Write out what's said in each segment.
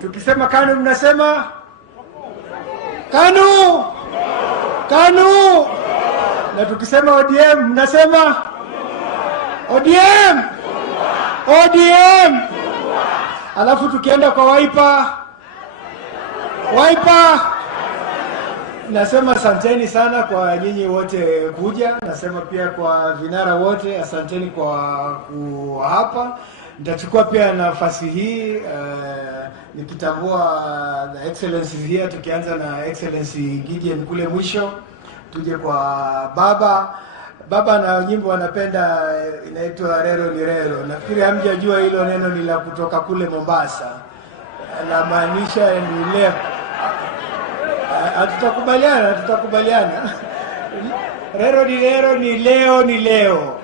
Tukisema KANU mnasema KANU, KANU. Na tukisema ODM mnasema ODM, ODM. Alafu tukienda kwa Wiper, Wiper. Nasema asanteni sana kwa nyinyi wote kuja. Nasema pia kwa vinara wote asanteni kwa kuwa hapa. Nitachukua pia nafasi hii nikitambua the excellencies here, tukianza na excellency Gideon kule mwisho, tuje kwa baba na nyimbo wanapenda inaitwa Rero ni Rero. Nafikiri hamjajua hilo neno ni la kutoka kule Mombasa. Na maanisha ni leo. Tutakubaliana. Rero ni Rero, ni leo ni leo.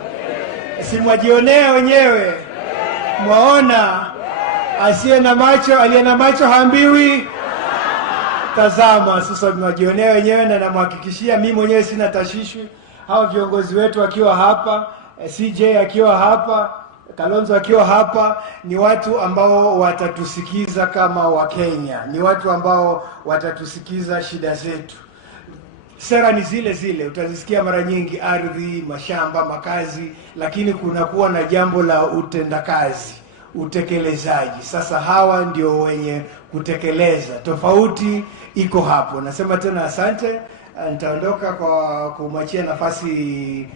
Si mwajionea wenyewe. Mwaona asiye na macho, aliye na macho haambiwi tazama. Sasa mwajionea wenyewe, na namhakikishia mimi mwenyewe sina tashwishi. Hao viongozi wetu akiwa hapa, CJ akiwa hapa, Kalonzo akiwa hapa, ni watu ambao watatusikiza kama Wakenya. Ni watu ambao watatusikiza shida zetu. Sera ni zile zile, utazisikia mara nyingi: ardhi, mashamba, makazi, lakini kunakuwa na jambo la utendakazi, utekelezaji. Sasa hawa ndio wenye kutekeleza. Tofauti iko hapo. Nasema tena asante. Nitaondoka kwa kumwachia nafasi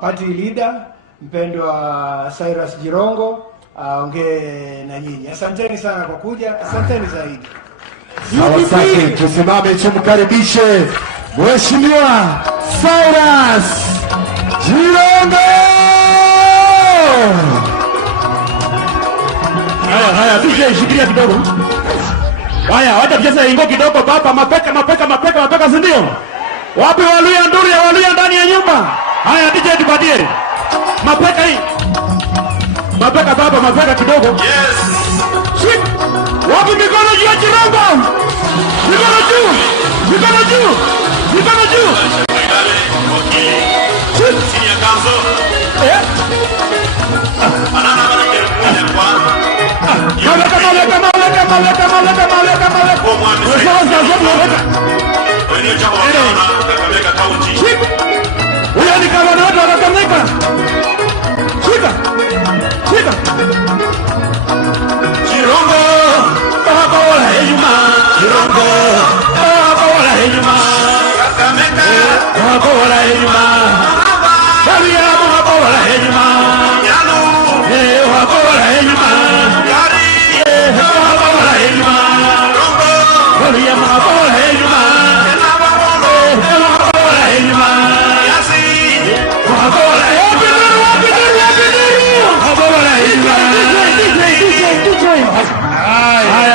party leader mpendwa Cyrus Jirongo aongee na nyinyi. Asanteni sana kwa kuja. Asanteni zaidi. Asante. Tusimame tumkaribishe Mheshimiwa Cyrus Jirongo. Haya, DJ shikilia kidogo. Haya, wacha tucheze ingo kidogo baba. Mapeka si ndio? Wapi Waluya nduri ya Waluya ndani ya nyumba? Haya DJ tupatie. Mapeka hii. Mapeka baba, mapeka kidogo. Yes. Shik. Wapi mikono juu ya Jirongo? Mikono juu. Mikono juu. Mikono juu. Shik. Sini ya Kalonzo.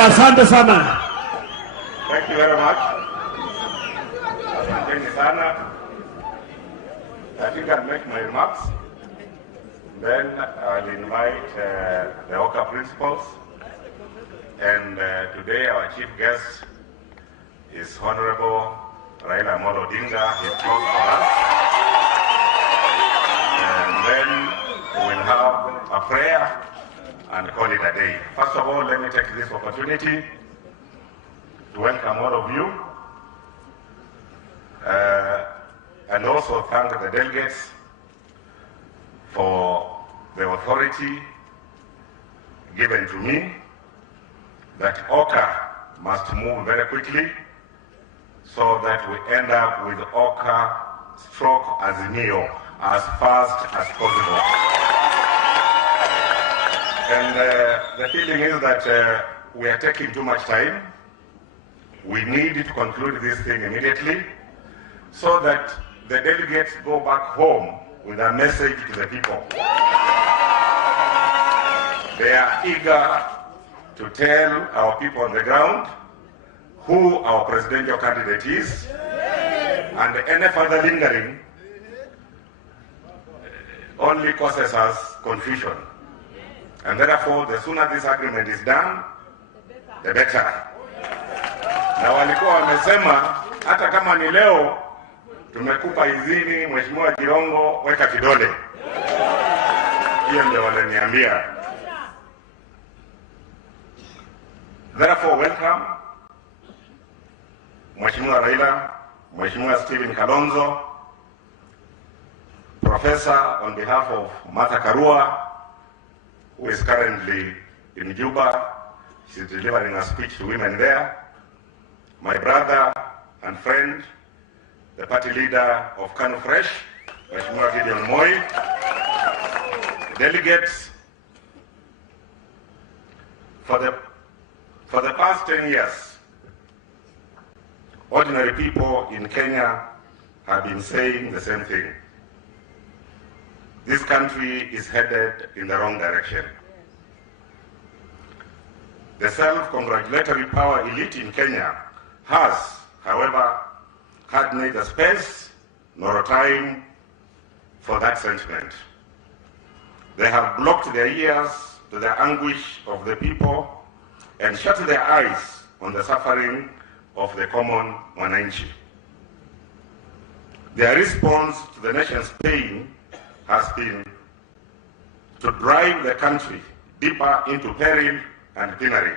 Asante sana. Thank you very much. Asante sana. I think I'll make my remarks. Then I'll invite the OCA principals. And today our chief guest is Honorable Raila Odinga. He's close for us. And then we'll have a prayer and call it a day. First of all, let me take this opportunity to welcome all of you and also thank the delegates for the authority given to me that OCA must move very quickly so that we end up with OCA stroke Azimio as fast as possible. And the feeling is that we are taking too much time. We need to conclude this thing immediately so that the delegates go back home with a message to the people. They are eager to tell our people on the ground who our presidential candidate is, and any further lingering only causes us confusion. And therefore, the sooner this agreement is done, the better. Na walikuwa wamesema hata kama ni leo tumekupa idhini Mheshimiwa Jirongo, weka kidole. Hiyo ndio waliniambia. Therefore, welcome Mheshimiwa Raila, Mheshimiwa Stephen Kalonzo, Professor on behalf of Martha Karua, who is currently in Juba. She's delivering a speech to women there. My brother and friend, the party leader of KANU Fresh, Mheshimiwa Jirongo'S, delegates. For the past 10 years, ordinary people in Kenya have been saying the same thing. This country is headed in the wrong direction. The self-congratulatory power elite in Kenya has, however, had neither space nor time for that sentiment. They have blocked their ears to the anguish of the people and shut their eyes on the suffering of the common mwananchi. Their response to the nation's pain has been to drive the country deeper into peril and penury.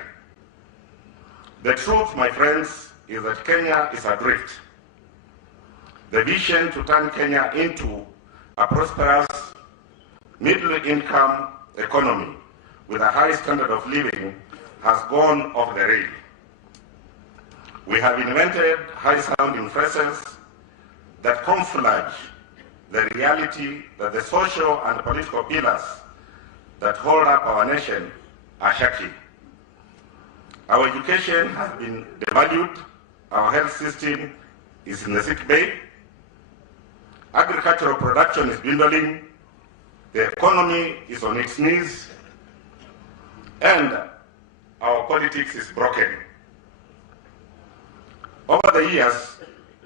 The truth, my friends, is that Kenya is adrift. The vision to turn Kenya into a prosperous middle-income economy with a high standard of living has gone off the rail. We have invented high-sounding phrases that camouflage the reality that the social and political pillars that hold up our nation are shaky. Our education has been devalued, our health system is in the sick bay, agricultural production is dwindling, the economy is on its knees, and our politics is broken. Over the years,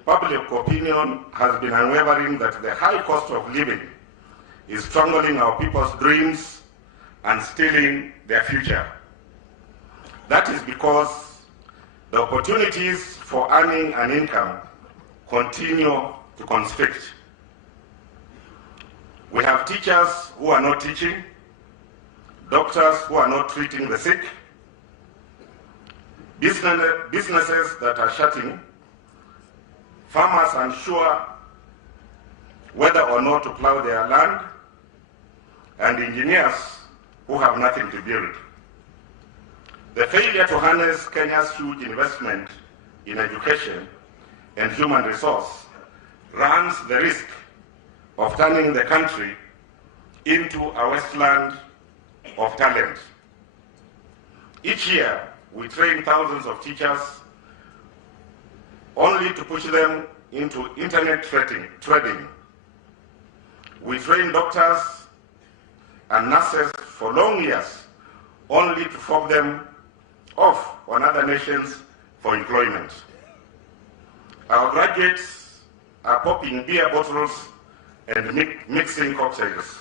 public opinion has been unwavering that the high cost of living is strangling our people's dreams and stealing their future. That is because the opportunities for earning an income continue to constrict. We have teachers who are not teaching, doctors who are not treating the sick, businesses that are shutting, farmers unsure whether or not to plow their land, and engineers who have nothing to build. The failure to harness Kenya's huge investment in education and human resource runs the risk of turning the country into a wasteland of talent. Each year, we train thousands of teachers only to push them into internet trading. We train doctors and nurses for long years only to fob them off on other nations for employment. Our graduates are popping beer bottles and mixing cocktails.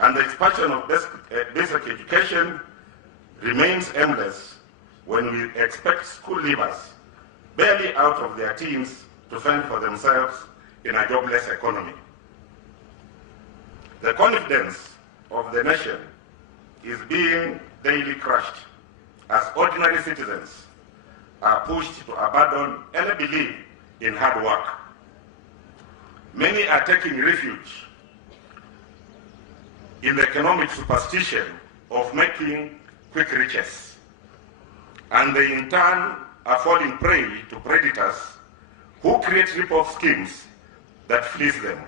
And the expansion of basic education remains endless when we expect school leavers barely out of their teens to fend for themselves in a jobless economy. The confidence of the nation is being daily crushed as ordinary citizens are pushed to abandon any belief in hard work. Many are taking refuge in the economic superstition of making quick riches, and they in turn are falling prey to predators who create rip-off schemes that fleece them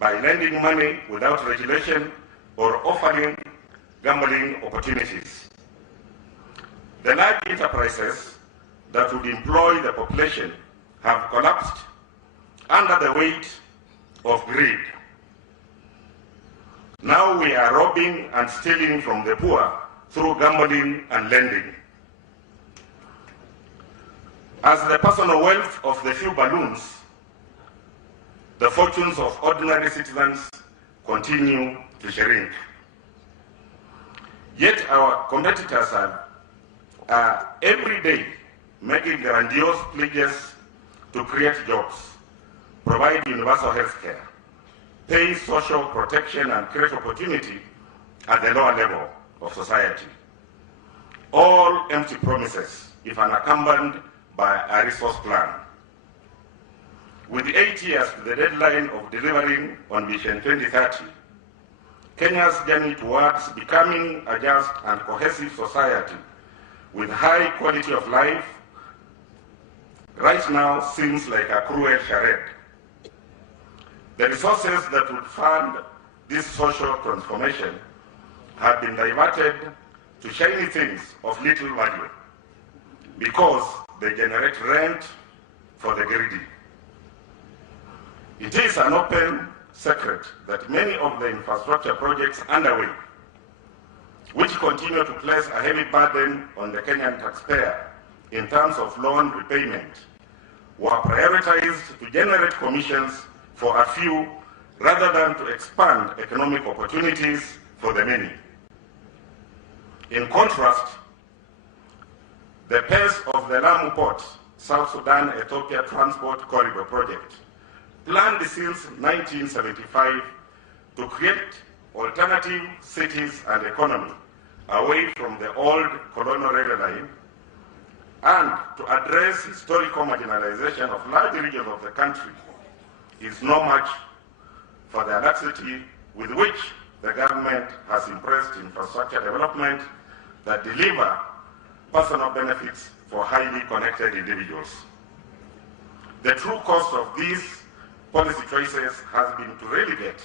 by lending money without regulation or offering gambling opportunities. The large enterprises that would employ the population have collapsed under the weight of greed. Now we are robbing and stealing from the poor through gambling and lending. As the personal wealth of the few balloons, the fortunes of ordinary citizens continue to shrink. Yet our competitors are every day making grandiose pledges to create jobs, provide universal health care, pay social protection, and create opportunity at the lower level of society. all empty promises if unaccompanied by a resource plan. With 8 years to the deadline of delivering on Vision 2030, Kenya's journey towards becoming a just and cohesive society with high quality of life right now seems like a cruel charade. The resources that would fund this social transformation have been diverted to shiny things of little value because they generate rent for the greedy. It is an open secret that many of the infrastructure projects underway, which continue to place a heavy burden on the Kenyan taxpayer in terms of loan repayment, were prioritized to generate commissions for a few rather than to expand economic opportunities for the many. In contrast, the pace of the Lamu Port, South Sudan-Ethiopia Transport Corridor project, planned since 1975 to create alternative cities and economy away from the old colonial rail line and to address historical marginalization of large regions of the country, is no match for the laxity with which the government has impressed infrastructure development that deliver personal benefits for highly connected individuals. The true cost of these policy choices has been to relegate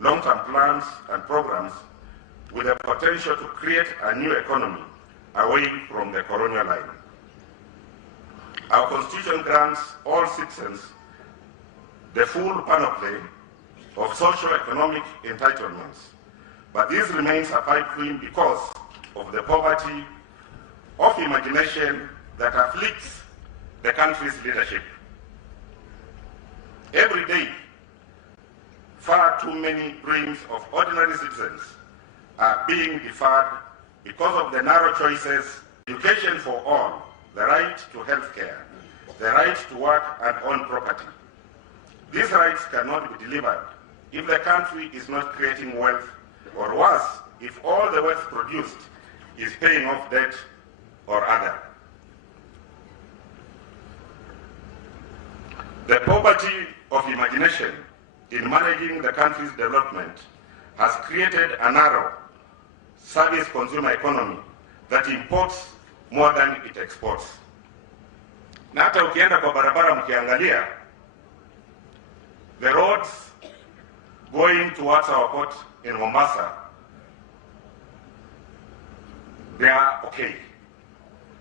long-term plans and programs with the potential to create a new economy away from the colonial line. Our Constitution grants all citizens the full panoply of socio-economic entitlements, but this remains a pipe dream because of the poverty of imagination that afflicts the country's leadership. Every day, far too many dreams of ordinary citizens are being deferred because of the narrow choices: education for all, the right to health care, the right to work and own property. These rights cannot be delivered if the country is not creating wealth, or worse, if all the wealth produced is paying off debt or other. The poverty of imagination in managing the country's development has created a narrow service consumer economy that imports more than it exports. Na hata ukienda kwa barabara mkiangalia, the roads going towards our port in Mombasa, they are okay.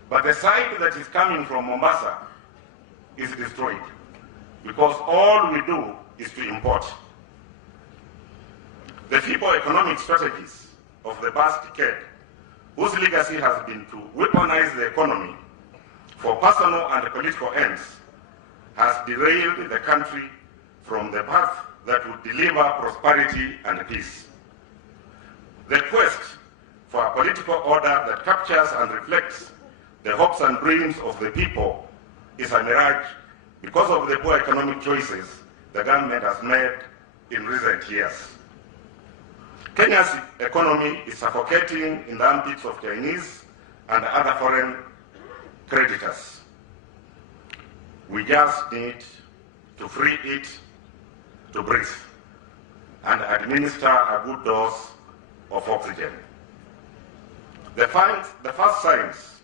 But the side that is coming from Mombasa is destroyed because all we do is to import. The feeble economic strategies of the past decade, whose legacy has been to weaponize the economy for personal and political ends, has derailed the country from the path that would deliver prosperity and peace. The quest for a political order that captures and reflects the hopes and dreams of the people is a mirage because of the poor economic choices the government has made in recent years. Kenya's economy is suffocating in the armpits of Chinese and other foreign creditors. We just need to free it to breathe and administer a good dose of oxygen. The first signs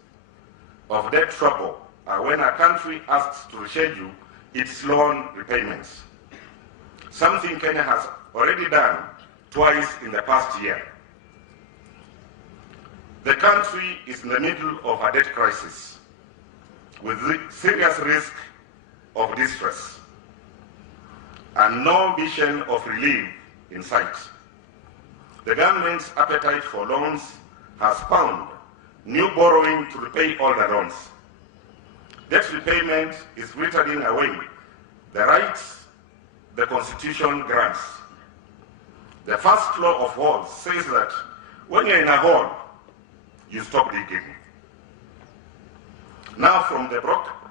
of debt trouble are when a country asks to reschedule its loan repayments, something Kenya has already done twice in the past year. The country is in the middle of a debt crisis with serious risk of distress and no vision of relief in sight. The government's appetite for loans has found new borrowing to repay older loans. Debt repayment is frittering away the rights the Constitution grants. The first law of holes says that when you're in a hole, you stop digging. Now, from the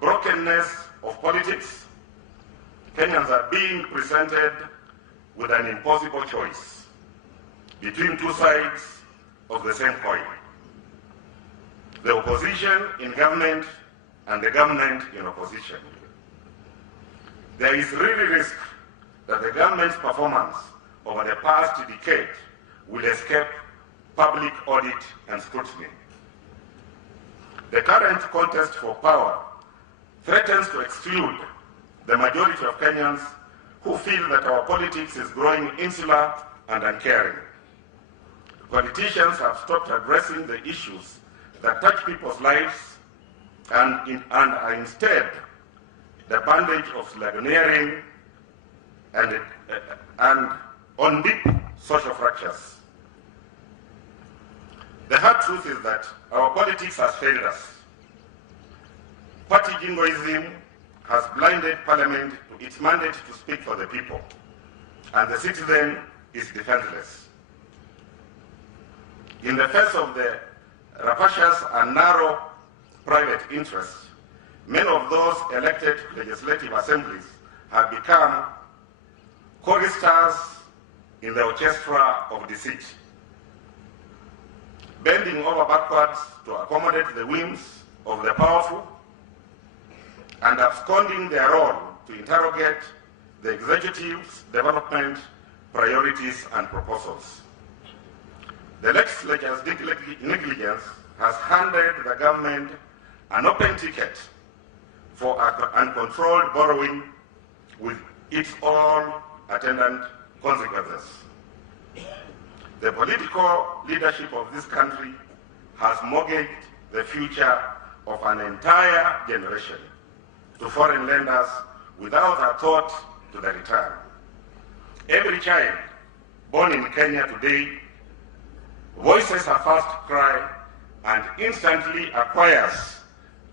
brokenness of politics, Kenyans are being presented with an impossible choice between two sides of the same coin. the opposition in government and the government in opposition. There is really risk that the government's performance over the past decade will escape public audit and scrutiny. The current contest for power threatens to exclude the majority of Kenyans who feel that our politics is growing insular and uncaring. Politicians have stopped addressing the issues that touch people's lives and are instead the bandage of sloganeering and on deep social fractures. The hard truth is that our politics has failed us. Party Jirongo'ism has blinded Parliament to its mandate to speak for the people, and the citizen is defenseless. In the face of the rapacious and narrow private interests, many of those elected to legislative assemblies have become choristers in the orchestra of deceit, bending over backwards to accommodate the whims of the powerful and absconding their role to interrogate the executive's development priorities and proposals. The legislature's negligence has handed the government an open ticket for uncontrolled borrowing with its own attendant consequences. The political leadership of this country has mortgaged the future of an entire generation to foreign lenders without a thought to the return. Every child born in Kenya today voices a first cry and instantly acquires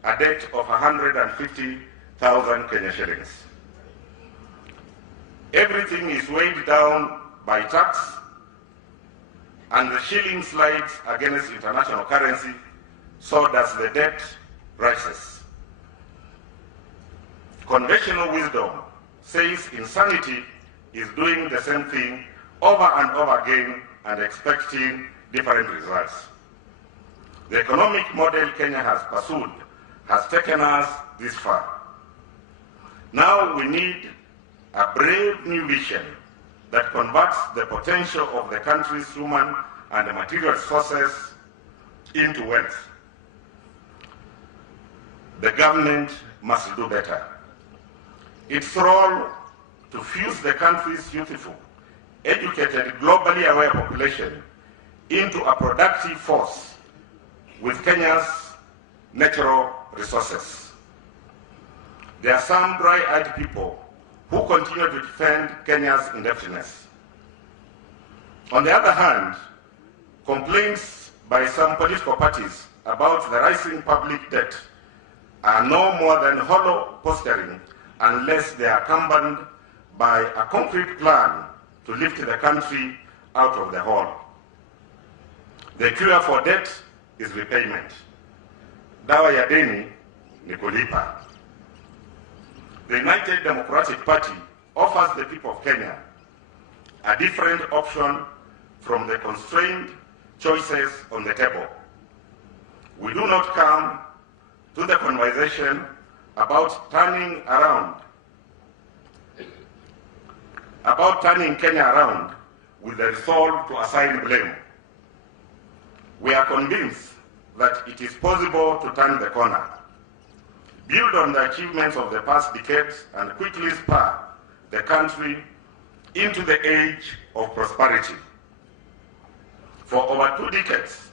a debt of 150,000 Kenya shillings. Everything is weighed down by tax, and the shilling slides against international currency, so does the debt rises. Conventional wisdom says insanity is doing the same thing over and over again and expecting different results. The economic model Kenya has pursued has taken us this far. Now we need a brave new vision that converts the potential of the country's human and material resources into wealth. The government must do better. Its role to fuse the country's youthful, educated, globally aware population into a productive force with Kenya's natural resources. There are some dry-eyed people who continue to defend Kenya's indebtedness. On the other hand, complaints by some political parties about the rising public debt are no more than hollow posturing unless they are accompanied by a concrete plan to lift the country out of the hole. The cure for debt is repayment. Dawa ya deni ni kulipa. The United Democratic Party offers the people of Kenya a different option from the constrained choices on the table. We do not come to the conversation about turning Kenya around with the resolve to assign blame. We are convinced that it is possible to turn the corner, build on the achievements of the past decades, and quickly spur the country into the age of prosperity. For over 2 decades,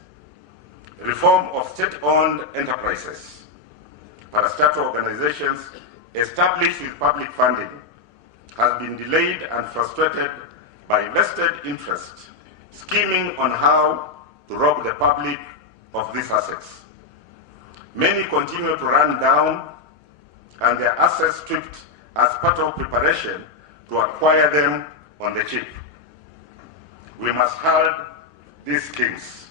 reform of state-owned enterprises, parastatal organizations established with public funding, has been delayed and frustrated by vested interests scheming on how to rob the public of these assets. Many continue to run down and their assets stripped as part of preparation to acquire them on the cheap. We must halt these schemes.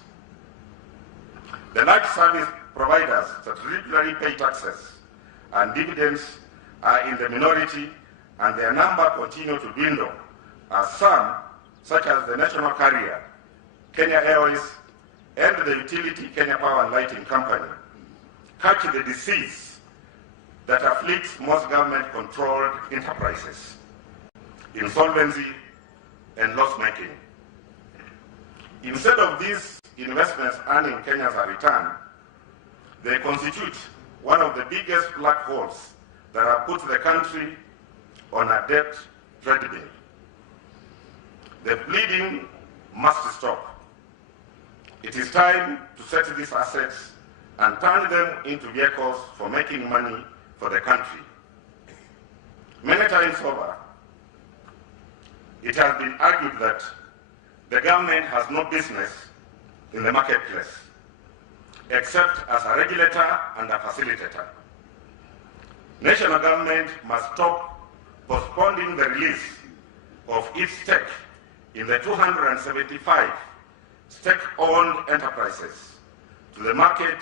The large service providers that regularly pay taxes and dividends are in the minority, and their number continue to dwindle as some, such as the national carrier, Kenya Airways, and the utility Kenya Power and Lighting Company catch the disease that afflicts most government-controlled enterprises: insolvency and loss-making. Instead of these investments earning Kenyans a return, they constitute one of the biggest black holes that have put the country on a debt treadmill. The bleeding must stop. It is time to set these assets and turn them into vehicles for making money for the country. Many times over, it has been argued that the government has no business in the marketplace, except as a regulator and a facilitator. National government must stop postponing the release of its stake in the 275 stake-owned enterprises to the market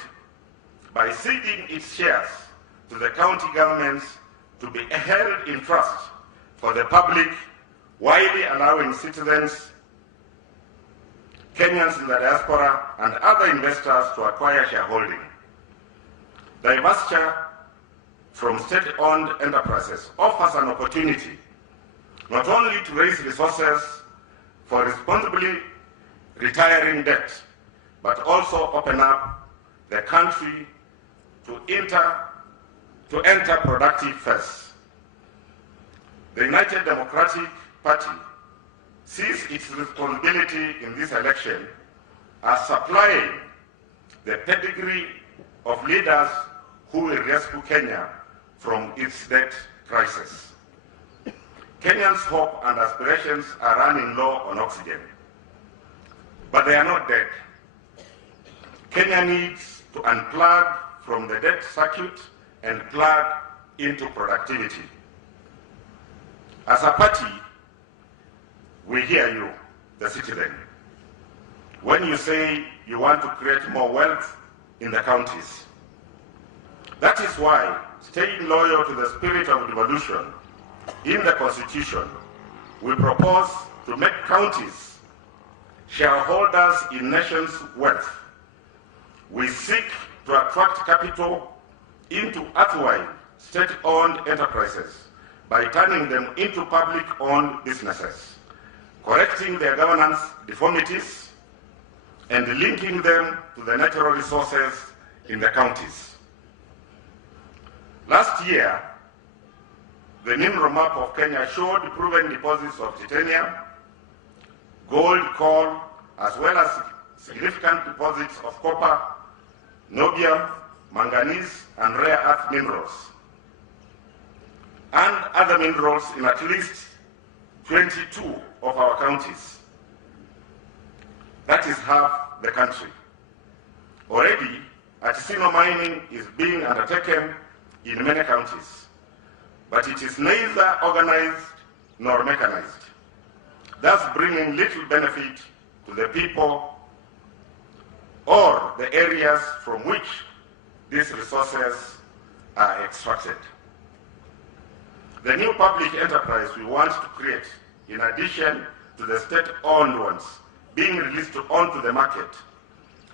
by ceding its shares to the county governments to be held in trust for the public, while allowing citizens, Kenyans in the diaspora, and other investors to acquire shareholding. Divestiture from state-owned enterprises offers an opportunity not only to raise resources for responsibly retiring debt, but also open up the country to enter productive phase. The United Democratic Party sees its responsibility in this election as supplying the pedigree of leaders who will rescue Kenya from its debt crisis. Kenyans' hope and aspirations are running low on oxygen, but they are not dead. Kenya needs to unplug from the debt circuit and plug into productivity. As a party, we hear you, the citizen, when you say you want to create more wealth in the counties. That is why, staying loyal to the spirit of devolution in the Constitution, we propose to make counties shareholders in nation's wealth. We seek to attract capital into erstwhile state-owned enterprises by turning them into public-owned businesses, correcting their governance deformities, and linking them to the natural resources in the counties. Last year, the mineral map of Kenya showed proven deposits of titanium, gold, coal, as well as significant deposits of copper, niobium, manganese, and rare earth minerals, and other minerals in at least 22 of our counties. That is half the country. Already, artisanal mining is being undertaken in many counties, but it is neither organized nor mechanized, thus bringing little benefit to the people or the areas from which these resources are extracted. The new public enterprise we want to create, in addition to the state-owned ones being released onto the market,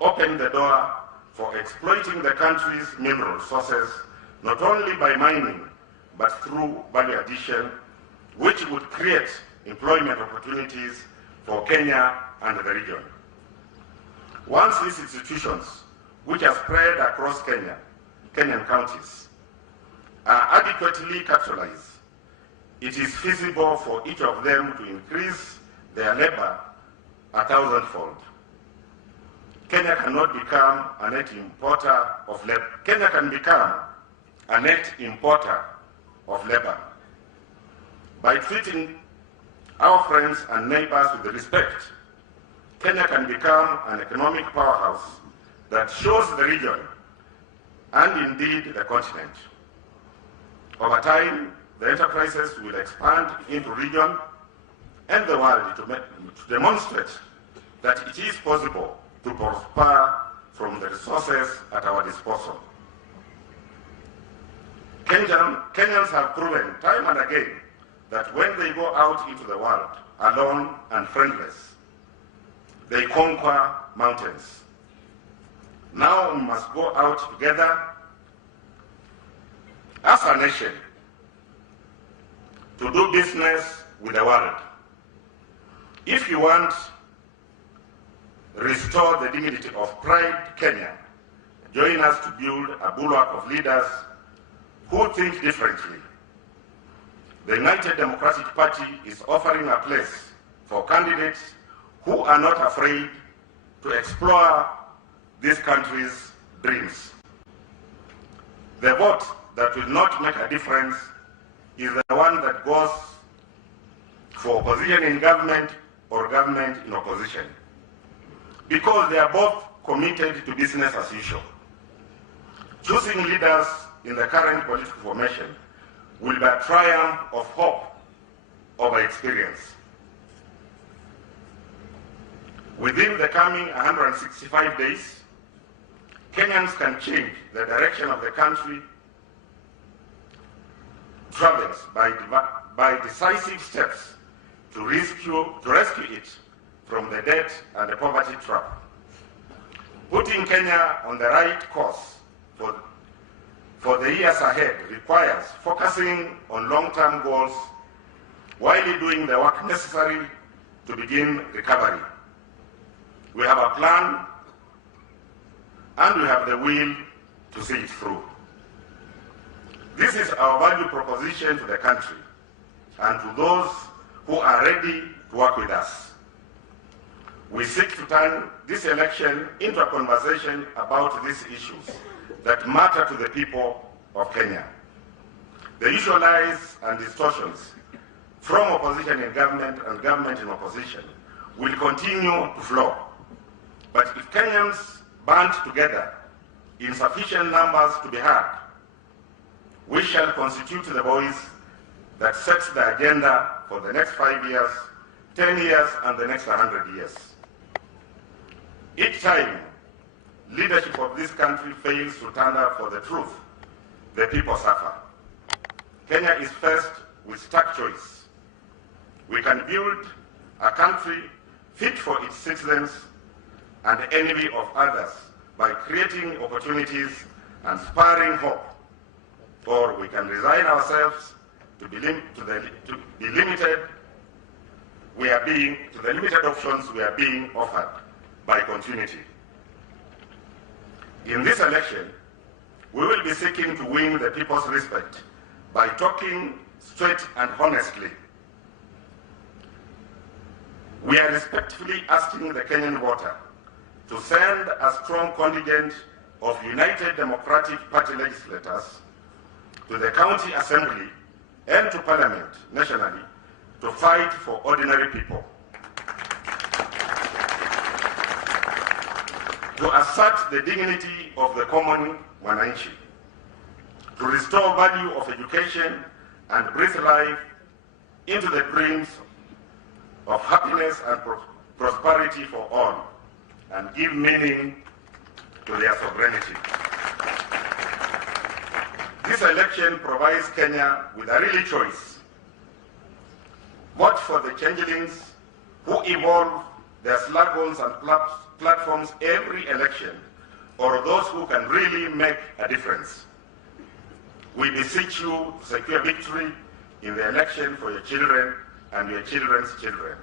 open the door for exploiting the country's mineral resources, not only by mining, but through value addition, which would create employment opportunities for Kenya and the region. Once these institutions, which are spread across Kenyan counties, are adequately capitalized, it is feasible for each of them to increase their labor 1,000-fold. Kenya cannot become a net importer of labor. Kenya can become a net importer of labor by treating our friends and neighbors with respect. Kenya can become an economic powerhouse that shows the region and indeed the continent. Over time, the enterprises will expand into region and the world to demonstrate that it is possible to prosper from the resources at our disposal. Kenyans have proven time and again that when they go out into the world alone and friendless, they conquer mountains. Now we must go out together as a nation to do business with the world. If you want to restore the dignity of Pride Kenya, join us to build a bulwark of leaders who think differently. The United Democratic Party is offering a place for candidates who are not afraid to explore this country's dreams. The vote that will not make a difference is the one that goes for opposition in government or government in opposition, because they are both committed to business as usual. Choosing leaders in the current political formation will be a triumph of hope over experience. Within the coming 165 days, Kenyans can change the direction of the country travels by decisive steps to rescue it from the debt and the poverty trap. Putting Kenya on the right course for the years ahead requires focusing on long-term goals while doing the work necessary to begin recovery. We have a plan and we have the will to see it through. This is our value proposition to the country and to those who are ready to work with us. We seek to turn this election into a conversation about these issues that matter to the people of Kenya. The usual lies and distortions from opposition in government and government in opposition will continue to flow. But if Kenyans band together in sufficient numbers to be heard, we shall constitute the voice that sets the agenda for the next 5 years, 10 years, and the next 100 years. Each time leadership of this country fails to stand up for the truth, the people suffer. Kenya is faced with stark choice. We can build a country fit for its citizens and envy of others by creating opportunities and spurring hope, or we can resign ourselves to the limited options we are being offered by continuity. In this election, we will be seeking to win the people's respect by talking straight and honestly. We are respectfully asking the Kenyan voter to send a strong contingent of United Democratic Party legislators to the county assembly and to parliament nationally to fight for ordinary people, to assert the dignity of the common wananchi, to restore value of education and breathe life into the dreams of happiness and prosperity for all, and give meaning to their sovereignty. This election provides Kenya with a real choice. Vote for the changelings who evolve their slogans and platforms every election, or those who can really make a difference. We beseech you to secure victory in the election for your children and your children's children.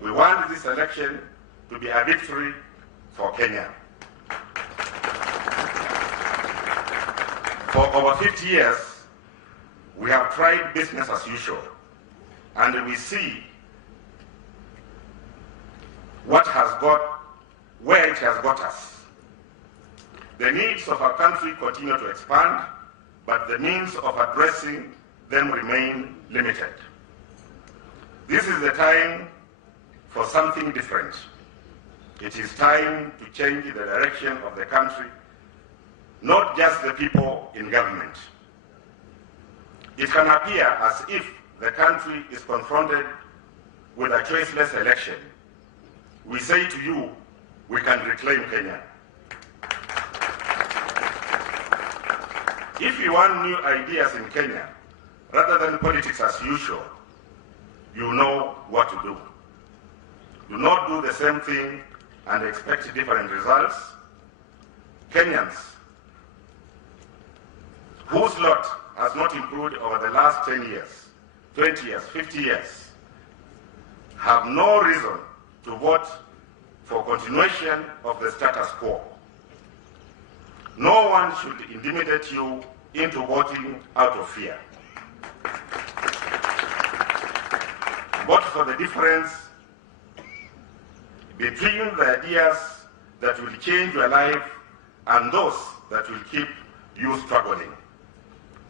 We want this election to be a victory for Kenya. For over 50 years, we have tried business as usual, and we see where it has got us. The needs of our country continue to expand, but the means of addressing them remain limited. This is the time for something different. It is time to change the direction of the country, not just the people in government. It can appear as if the country is confronted with a choiceless election. We say to you, we can reclaim Kenya. If you want new ideas in Kenya, rather than politics as usual, you know what to do. Do not do the same thing and expect different results. Kenyans whose lot has not improved over the last 10 years, 20 years, 50 years, have no reason to vote for continuation of the status quo. No one should intimidate you into voting out of fear. Vote for the difference between the ideas that will change your life and those that will keep you struggling.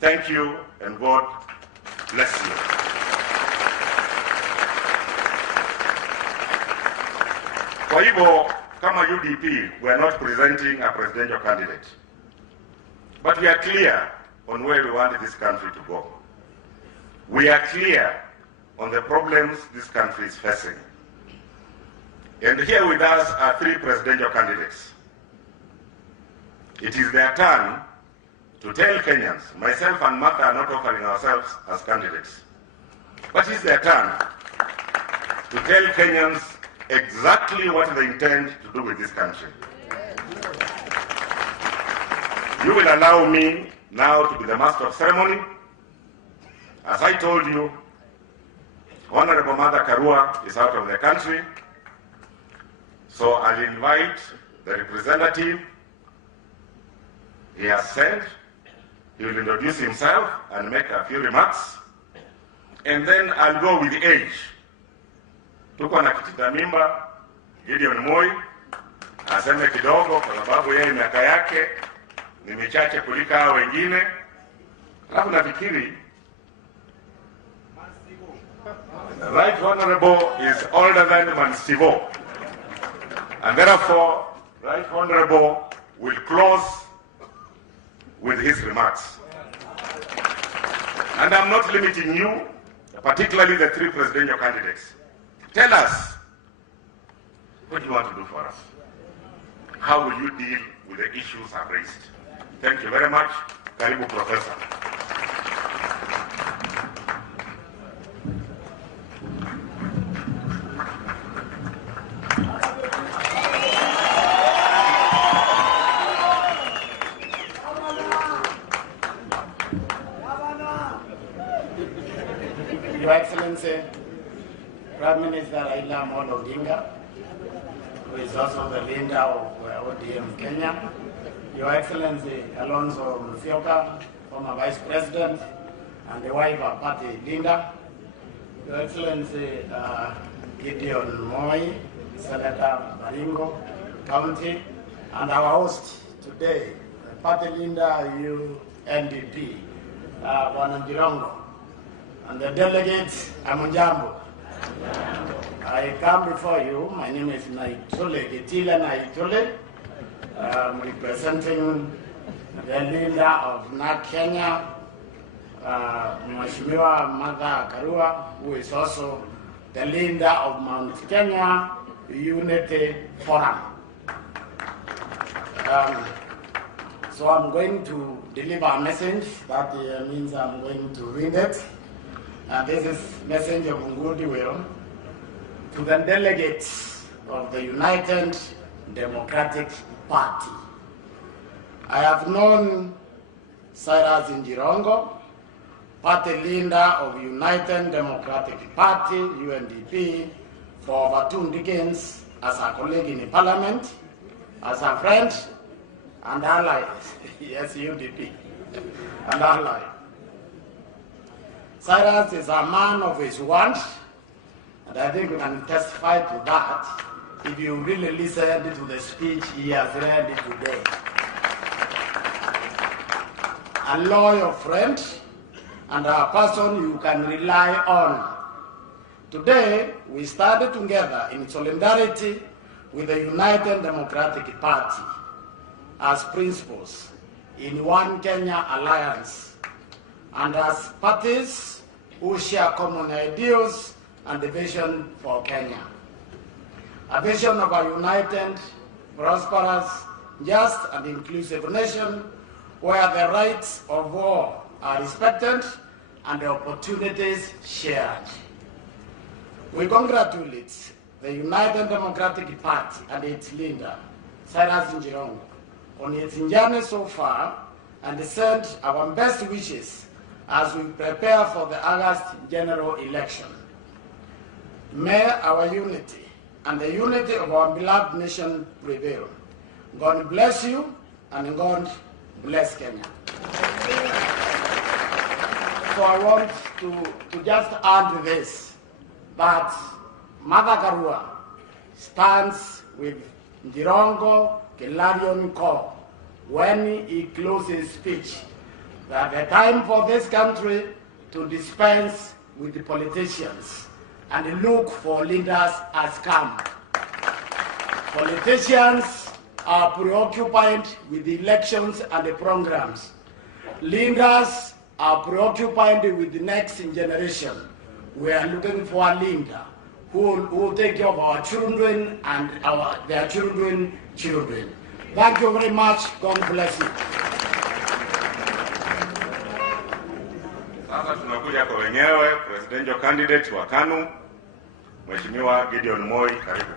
Thank you, and God bless you. Kwa hivyo, kama UDP, we are not presenting a presidential candidate. But we are clear on where we want this country to go. We are clear on the problems this country is facing. And here with us are 3 presidential candidates. It is their turn to tell Kenyans, myself and Martha are not offering ourselves as candidates, but it's their turn to tell Kenyans exactly what they intend to do with this country. You will allow me now to be the master of ceremony. As I told you, Honorable Mother Karua is out of the country, so I'll invite the representative he has sent. He will introduce himself and make a few remarks, and then I'll go with age. Tuko na kitita mimba Gideon Moi aseme kidogo kwa sababu yeye miaka yake ni michache kuliko hao wengine. Alafu nafikiri Right Honorable is older than Mansivo, and therefore Right Honorable will close with his remarks. And I'm not limiting you, particularly the 3 presidential candidates. Tell us, what do you want to do for us? How will you deal with the issues I've raised? Thank you very much. Karibu, Professor. Your Excellency, Prime Minister Raila, who is also the leader of ODM Kenya, Your Excellency Kalonzo, former Vice President and the wife of party leader, Your Excellency Gideon Moi, Senator Baringo County, and our host today, the party leader UNDP, Jirongo'S, and the delegates, Amujambo. I come before you. My name is Naitole Getila Naitole. I'm representing the leader of NARC Kenya, Mheshimiwa Martha Karua, who is also the leader of Mount Kenya Unity Forum. So I'm going to deliver a message. That means I'm going to read it. This is message of goodwill to the delegates of the United Democratic Party. I have known Cyrus in Jirongo, party leader of United Democratic Party, UNDP, for over 2 decades as a colleague in the parliament, as a friend and ally. Yes, UNDP, and ally. Cyrus is a man of his word, and I think we can testify to that if you really listen to the speech he has read today. A loyal friend and a person you can rely on. Today, we stand together in solidarity with the United Democratic Party as principals in One Kenya Alliance, and as parties who share common ideals and the vision for Kenya. A vision of a united, prosperous, just and inclusive nation where the rights of all are respected and the opportunities shared. We congratulate the United Democratic Party and its leader, Cyrus Jirongo, on its journey so far and send our best wishes as we prepare for the August general election. May our unity and the unity of our beloved nation prevail. God bless you and God bless Kenya. So I want to just add this, that Mother Karua stands with Jirongo Kilarion Ko when he closes his speech, that the time for this country to dispense with the politicians and look for leaders has come. Politicians are preoccupied with the elections and the programs. Leaders are preoccupied with the next generation. We are looking for a leader who will take care of our children and their children's children. Thank you very much. God bless you. Sasa tunakuja kwa wenyewe, presidential candidate wa KANU, Mheshimiwa Gideon Moi, karibu.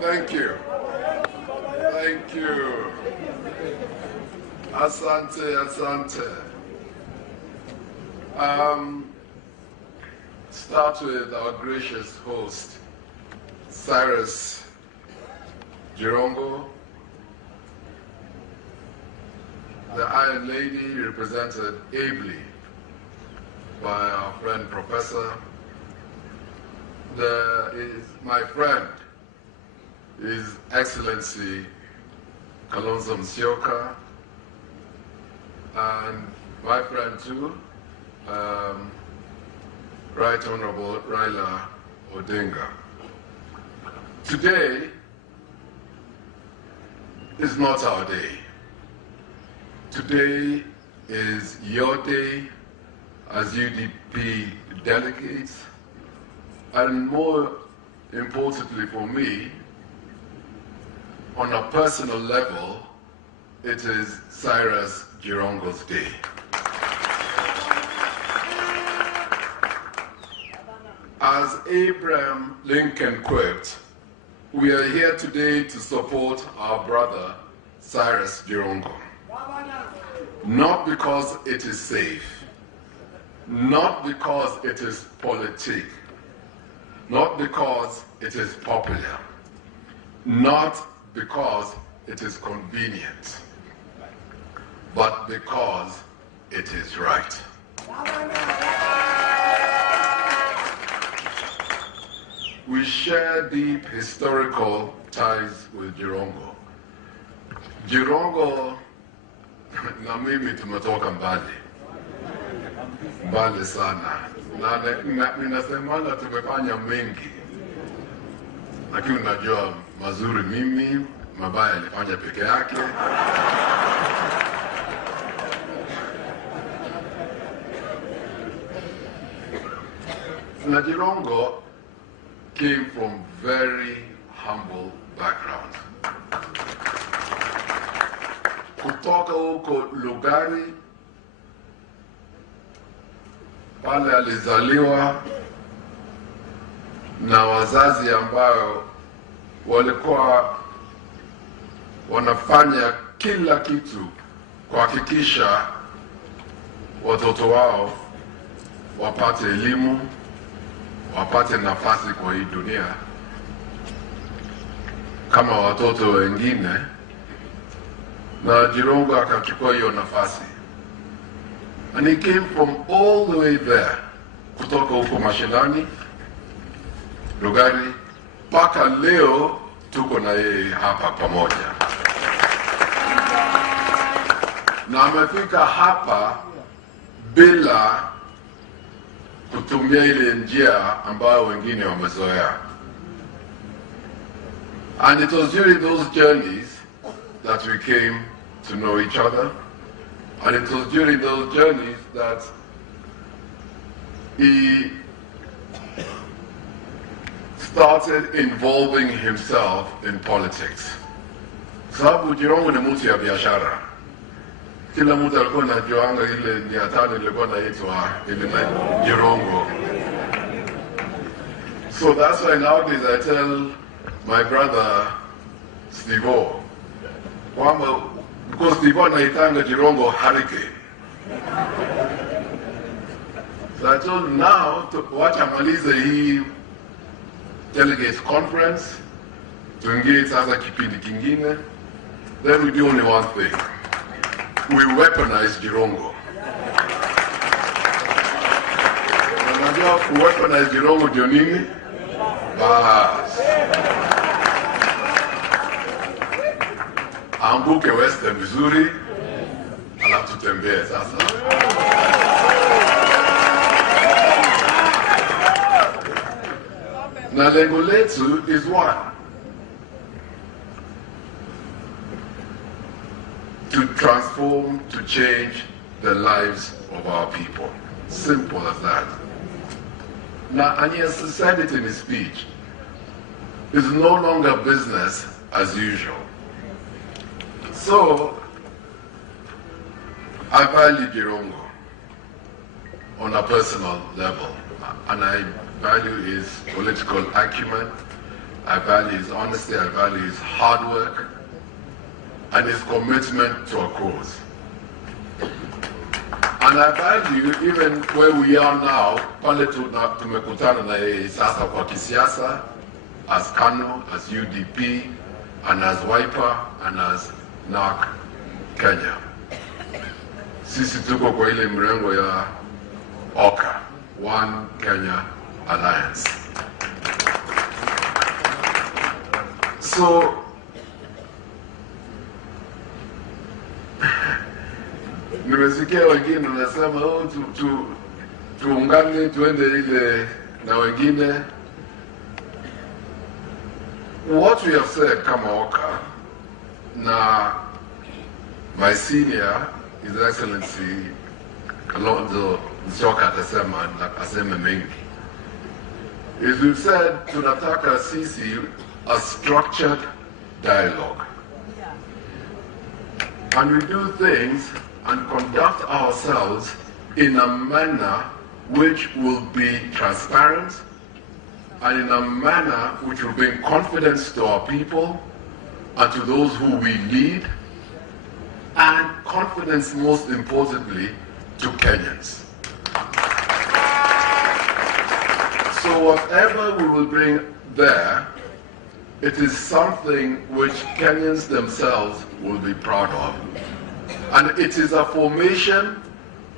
Thank you. Thank you. Asante, asante. Start with our gracious host, Cyrus Jirongo, the Iron Lady represented ably by our friend Professor. There is my friend, His Excellency Kalonzo Musyoka, and my friend too, Right Honorable Raila Odinga. Today is not our day. Today is your day as UDP delegates, and more importantly for me, on a personal level, it is Cyrus Jirongo'S day. As Abraham Lincoln quipped, we are here today to support our brother Cyrus Jirongo. Not because it is safe, not because it is politic, not because it is popular, not because it is convenient, but because it is right. We share deep historical ties with Jirongo. Jirongo na mimi tumetoka mbali sana, na ninasemana tumefanya mengi, lakini unajua mazuri mimi, mabaya alifanya peke yake. Na Jirongo came from very humble background. Kutoka huko Lugari, pale alizaliwa na wazazi ambao walikuwa wanafanya kila kitu kuhakikisha watoto wao wapate elimu, wapate nafasi kwa hii dunia kama watoto wengine, na Jirongo akachukua hiyo nafasi. And he came from all the way there, kutoka huko mashinani, Lugari, mpaka leo tuko na yeye hapa pamoja. Na amefika hapa bila kutumia ile njia ambayo wengine wamezoea. And it was during those journeys that we came to know each other. And it was during those journeys that he started involving himself in politics. Sababu Jirongo ni mtu ya biashara. Kila mtu alikuwa anajuanga ile niatani ilikuwa inaitwa ile na Jirongo. So that's why nowadays I tell my brother Steve-O, because Steve-O anaitanga Jirongo hurricane. So I told him now to watch amalize hii delegates conference, tuingie sasa kipindi kingine, then we do only one thing. We weaponize Jirongo. Unajua weaponize Jirongo ndio nini? Bas. Ambuke Western vizuri, alafu tutembee sasa. Na lengo letu is one. To transform, to change the lives of our people. Simple as that. Now, and he has said it in his speech. It's no longer business as usual. So, I value Jirongo on a personal level. And I value his political acumen. I value his honesty. I value his hard work. And his commitment to a cause. And I value even where we are now, pale tumekutana na yeye sasa kwa kisiasa, as KANU, as UDP, and as Wiper, and as NARC Kenya. Sisi tuko kwa ile mrengo ya OKA, One Kenya Alliance. So, nimesikia wengine wanasema tuungane tuende ile na wengine. What we have said kama OKA na my senior, His Excellency Kalonzo atasema na aseme mengi, is we've said tunataka sisi a structured dialogue. And we do things and conduct ourselves in a manner which will be transparent and in a manner which will bring confidence to our people and to those who we lead, and confidence, most importantly, to Kenyans. So whatever we will bring there, it is something which Kenyans themselves will be proud of. And it is a formation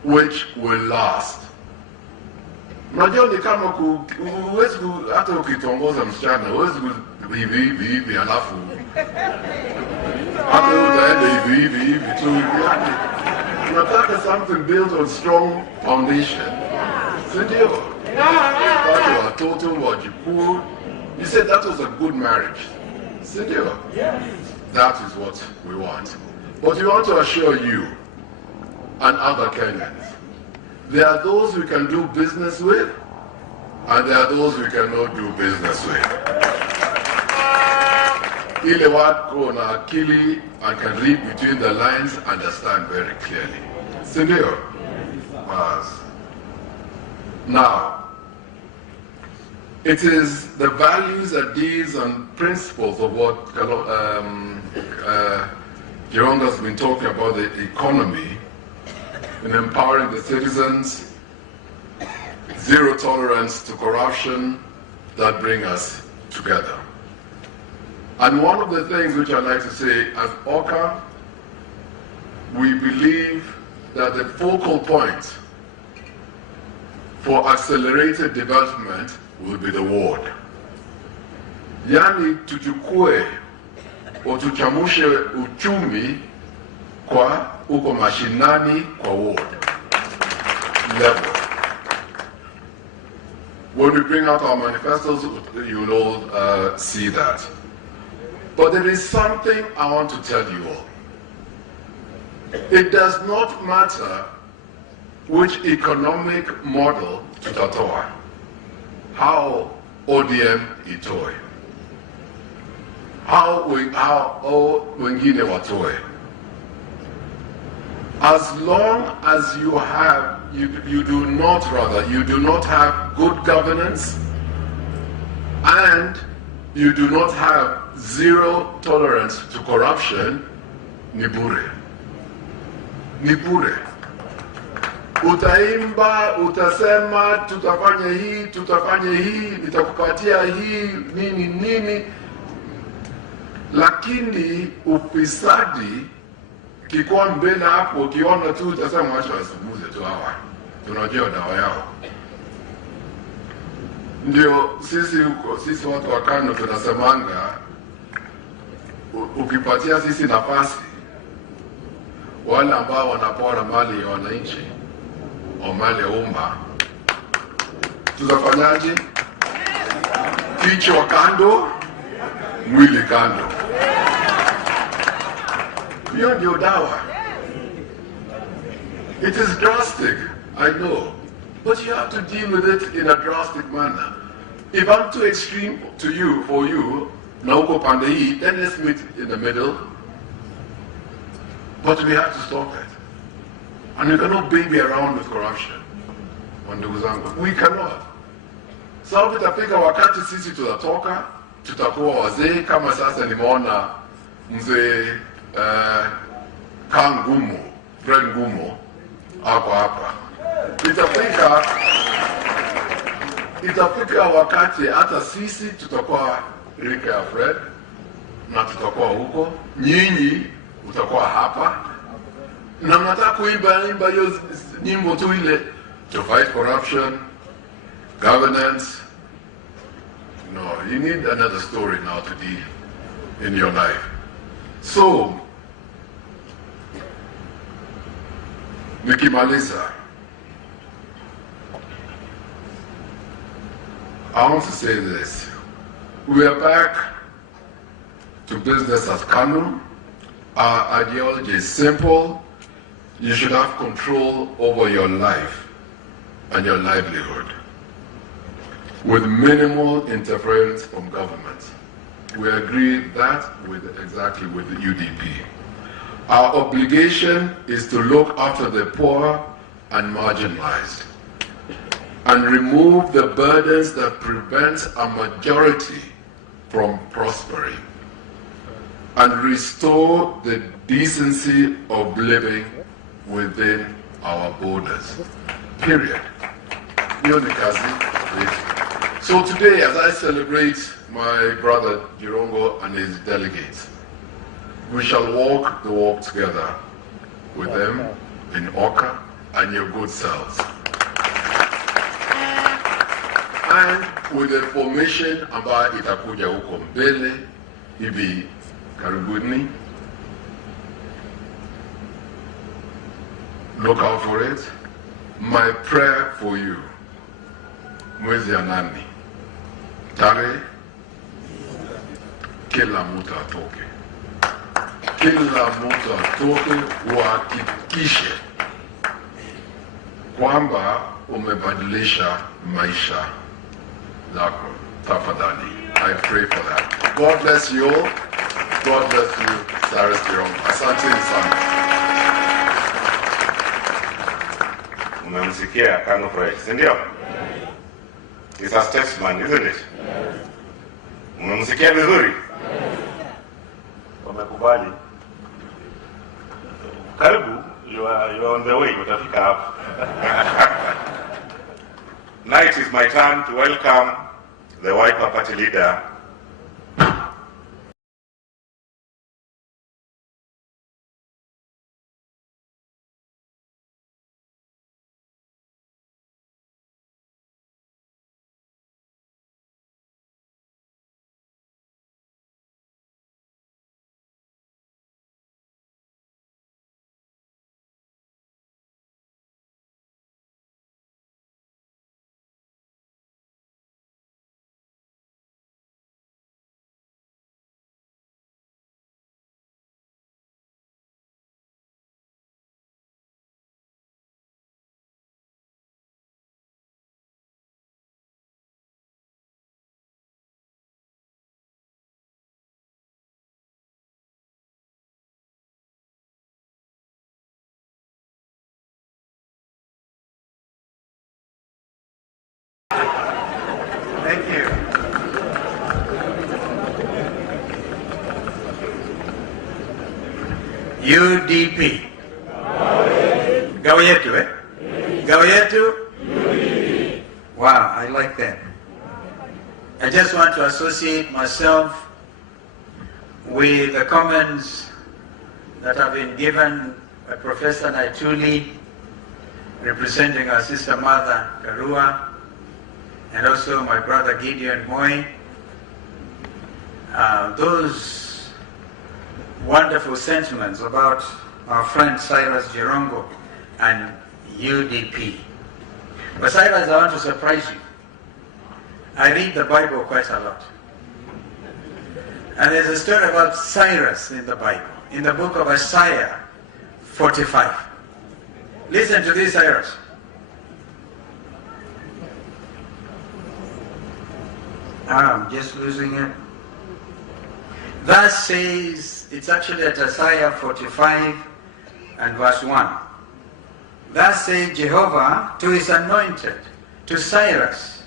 which will last. Unajua ni kama huwezi hata ukitongoza msichana, huwezi hivi alafu hata utaenda hivi tu. Unataka something built on strong foundation. Sindio? Watu watoto, wajukuu. You said that was a good marriage. Sindio? That is what we want. But we want to assure you and other Kenyans, there are those we can do business with, and there are those we cannot do business with. Ile wako na akili and can read between the lines, understand very clearly. Sindio? Now, it is the values, ideas, and principles of what Jirongo'S has been talking about, the economy, in empowering the citizens, zero tolerance to corruption, that bring us together. And one of the things which I like to say, as OKA, we believe that the focal point for accelerated development will be the ward. Yani tuchukue tuchamushe uchumi kwa uko mashinani kwa ward level. When we bring out our manifestos, you will all see that. But there is something I want to tell you all. It does not matter which economic model tutatoa, how ODM itoe, how wengine watoe. As long as you do not have good governance, and you do not have zero tolerance to corruption, ni bure. Ni bure. Utaimba, utasema, tutafanya hii, nitakupatia hii, nini. Lakini ufisadi kikuwa mbele hapo, ukiona tu utasema wacha wasumuze tu hawa. Tunajua dawa yao. Ndio sisi watu wa Kano tunasemanga, ukipatia sisi nafasi, wale ambao wanapora mali ya wananchi au mali ya umma, tutafanyaje? Kichwa kando, mwili kando. Hiyo ndio dawa. It is drastic, I know, but you have to deal with it in a drastic manner. If I'm too extreme for you, na uko pande hii, then let's meet in the middle. But we have to stop it. And we cannot baby around with corruption. Ndugu zangu, we cannot. Sababu itafika wakati sisi tutatoka, tutakuwa wazee. Kama sasa nimeona mzee Kangumu, Fred Ngumo, ako hapa. Itafika wakati hata sisi tutakuwa rika ya Fred, na tutakuwa huko, nyinyi utakuwa hapa, na mnataka kuimba hiyo nyimbo tu ile, to fight corruption, governance. No, you need another story now to deal in your life. So, nikimaliza, I want to say this. We are back to business as Kanu. Our ideology is simple. You should have control over your life and your livelihood with minimal interference from government. We agree that exactly with the UDP. Our obligation is to look after the poor and marginalized and remove the burdens that prevent a majority from prospering and restore the decency of living within our borders. Period. So today, as I celebrate my brother Jirongo and his delegates, we shall walk the walk together with them in Oka and your good selves. And with the formation ambayo itakuja huko mbele hivi karibuni, look out for it. My prayer for you, mwezi ya nani, tarehe, kila mtu atoke. Kila mtu atoke, uhakikishe kwamba umebadilisha maisha zako. Tafadhali. I pray for that. God bless you all. God bless you, Cyrus Jirongo. Asante sana. Umemsikia Kanu Fresh, si ndio? He's a statesman, isn't it? Umemsikia vizuri? Wamekubali. Karibu, you are on the way, utafika hapo. Now it is my turn to welcome the Wiper Party leader, UDP. Gawa yetu, eh? Gawa yetu? Wow, I like that. I just want to associate myself with the comments that have been given by Professor Naituli, representing our sister Mother Karua, and also my brother Gideon Moy. Those wonderful sentiments about our friend Cyrus Jirongo and UDP. But Cyrus, I want to surprise you. I read the Bible quite a lot. And there's a story about Cyrus in the Bible, in the book of Isaiah 45. Listen to this, Cyrus. I'm just losing it. Thus says, it's actually at Isaiah 45 and verse 1. Thus says Jehovah to his anointed, to Cyrus.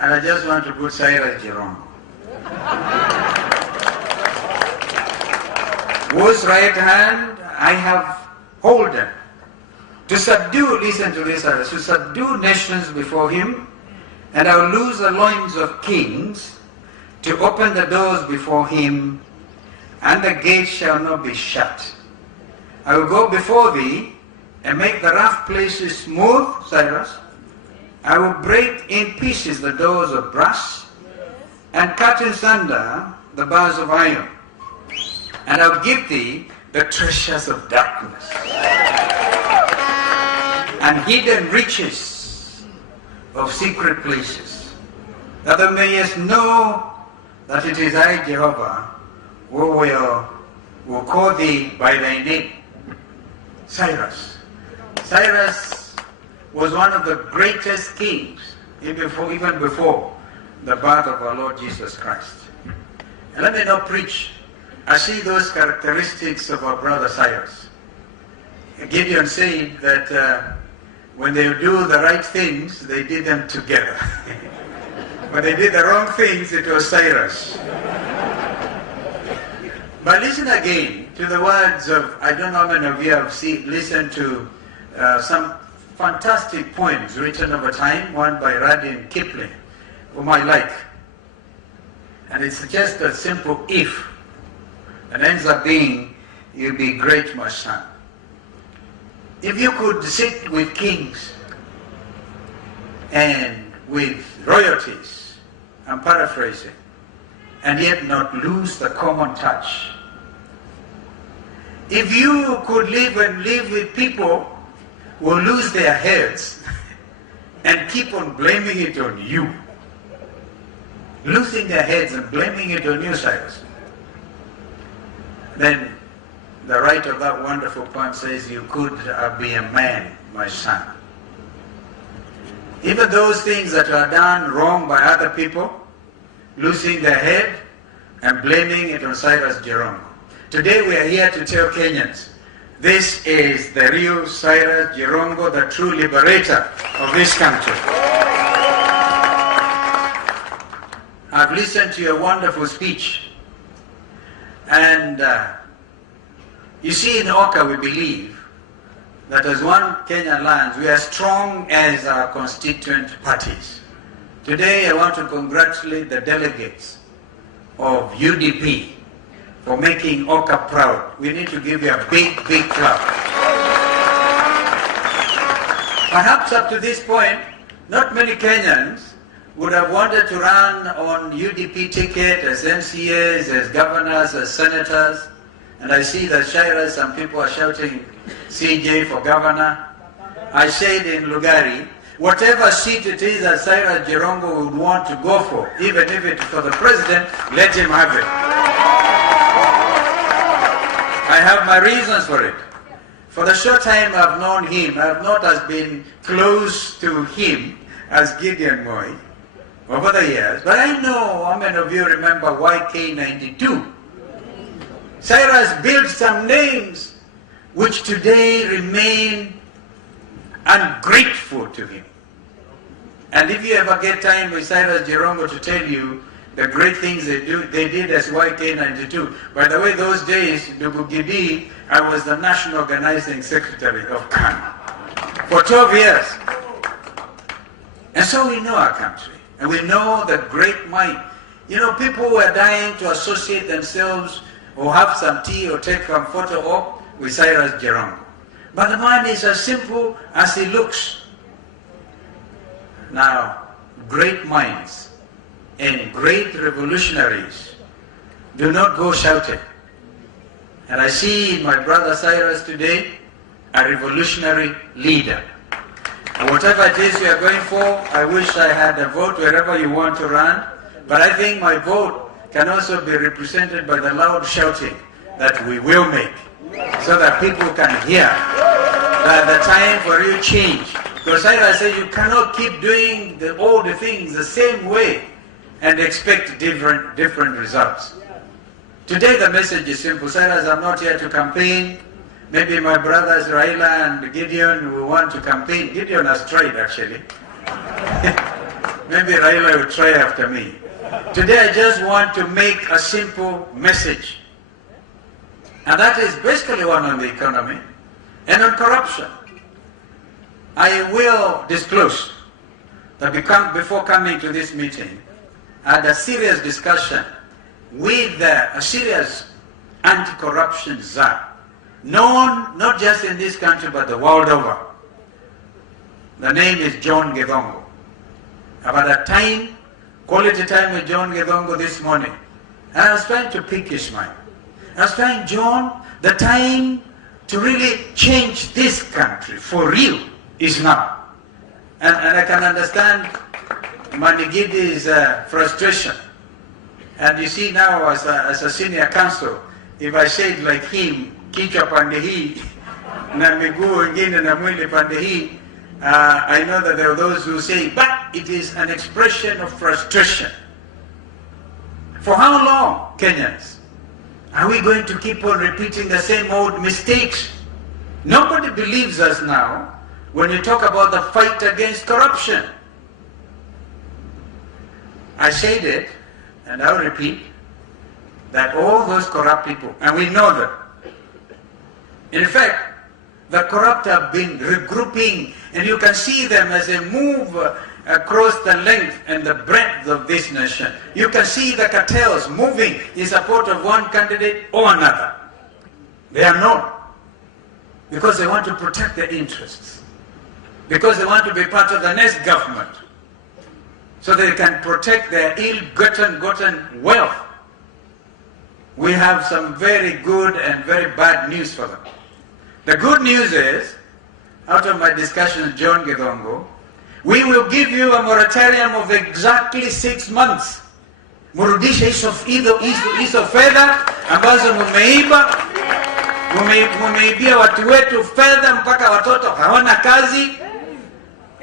And I just want to put Cyrus Jirongo. Whose right hand I have holden, to subdue, listen to this, Cyrus, to subdue nations before him, and I will loose the loins of kings, to open the doors before him, and the gates shall not be shut. I will go before thee, and make the rough places smooth, Cyrus. I will break in pieces the doors of brass, and cut in sunder the bars of iron. And I will give thee the treasures of darkness, and hidden riches of secret places, that thou mayest know that it is I, Jehovah, who will call thee by thy name. Cyrus. Cyrus was one of the greatest kings, even before the birth of our Lord Jesus Christ. And let me not preach. I see those characteristics of our brother Cyrus. Gideon said that when they do the right things, they did them together. When they did the wrong things, it was Cyrus. But listen again to the words of, I don't know how many of you have listened to some fantastic poems written over time, one by Rudyard Kipling, whom I like. And it's just a simple if, and ends up being, you'll be great, my son. If you could sit with kings and with royalties, I'm paraphrasing, and yet not lose the common touch. If you could live with people who lose their heads and keep on blaming it on you, losing their heads and blaming it on you, Cyrus, then the writer of that wonderful poem says, you could be a man, my son. Even those things that are done wrong by other people, losing their head and blaming it on Cyrus Jirongo. Today we are here to tell Kenyans, this is the real Cyrus Jirongo, the true liberator of this country. I've listened to your wonderful speech. And you see, in Oka we believe that as one Kenyan lands, we are strong as our constituent parties. Today I want to congratulate the delegates of UDP for making Oka proud. We need to give you a big, big clap. Perhaps up to this point, not many Kenyans would have wanted to run on UDP ticket as MCAs, as governors, as senators. And I see that Cyrus, some people are shouting CJ for governor. I said in Lugari, whatever seat it is that Cyrus Jirongo would want to go for, even if it's for the president, let him have it. I have my reasons for it. For the short time I've known him, I've not as been close to him as Gideon Moy over the years, but I know how many of you remember YK92. Cyrus built some names which today remain ungrateful to him. And if you ever get time with Cyrus Jirongo to tell you the great things they did as YK92. By the way, those days, Nugugidi, I was the National Organizing Secretary of KANU for 12 years. And so we know our country, and we know that great mind. You know, people were dying to associate themselves or have some tea or take a photo op with Cyrus Jirongo. But the man is as simple as he looks. Now, great minds and great revolutionaries do not go shouting. And I see in my brother Cyrus today a revolutionary leader. And whatever it is you are going for, I wish I had a vote wherever you want to run. But I think my vote can also be represented by the loud shouting that we will make, so that people can hear that the time for you change. Because like I say, you cannot keep doing all the things the same way and expect different results. Today the message is simple. Cyrus, I'm not here to campaign. Maybe my brothers Raila and Gideon will want to campaign. Gideon has tried actually. Maybe Raila will try after me. Today I just want to make a simple message. And that is basically one on the economy and on corruption. I will disclose that before coming to this meeting, I had a serious discussion with a serious anti-corruption czar, known not just in this country but the world over. The name is Jirongo'S. About a time, quality time with Jirongo'S this morning, and I was trying to pick his mind. I was trying, John, the time to really change this country for real is now. And I can understand Manigidi's frustration. And you see now as a senior counsel, if I said like him, kichwa pande hii, na miguu ingine na mwili pande hii, I know that there are those who say, but it is an expression of frustration. For how long, Kenyans? Are we going to keep on repeating the same old mistakes? Nobody believes us now when you talk about the fight against corruption. I said it, and I'll repeat, that all those corrupt people, and we know that. In fact, the corrupt have been regrouping, and you can see them as they move across the length and the breadth of this nation. You can see the cartels moving in support of one candidate or another. They are known because they want to protect their interests, because they want to be part of the next government, so they can protect their ill-gotten wealth. We have some very good and very bad news for them. The good news is, out of my discussion with Jirongo'S, we will give you a moratorium of exactly 6 months. Murudishe hizo fedha ambazo mumeibia watu wetu fedha mpaka watoto hawana kazi,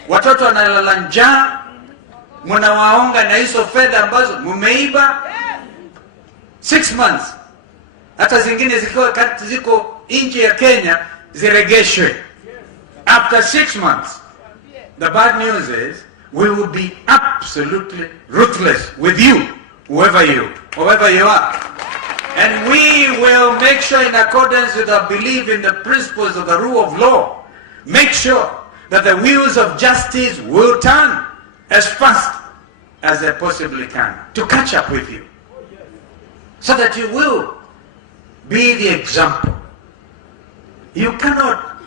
watoto wanalala njaa, munawaonga na hizo fedha ambazo mumeiba. 6 months. Hata zingine ziko nje ya Kenya ziregeshwe. After 6 months. The bad news is we will be absolutely ruthless with you, whoever you are. And we will make sure, in accordance with our belief in the principles of the rule of law, make sure that the wheels of justice will turn as fast as they possibly can to catch up with you, so that you will be the example. You cannot,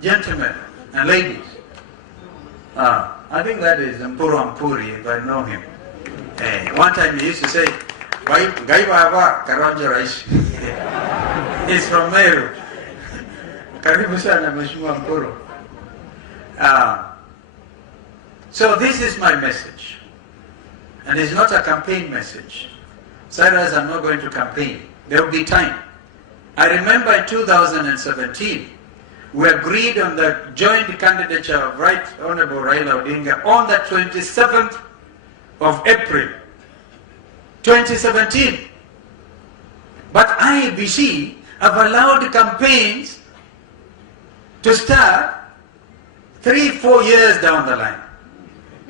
gentlemen and ladies, I think that is Mpuru Ampuri, if I know him. One time he used to say, Gaiwa Kalonzo Rais. He's from Meru. Karibu sana Mheshimiwa Mpuru. So this is my message. And it's not a campaign message. Cyrus, I'm not going to campaign. There will be time. I remember in 2017, we agreed on the joint candidature of Right Honorable Raila Odinga on the 27th of April, 2017. But IEBC have allowed campaigns to start 3-4 years down the line.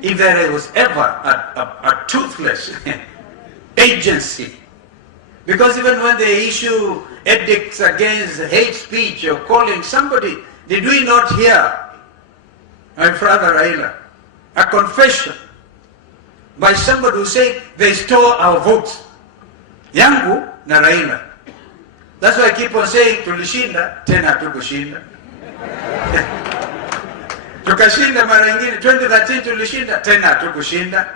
if there was ever a toothless agency. Because even when they issue edicts against hate speech or calling somebody, did we not hear, my brother Raila, a confession by somebody who said they stole our votes? Yangu na Raila. That's why I keep on saying, tulishinda, tena hatukushinda. Tukashinda mara nyingine, 2013 tulishinda, tena hatukushinda.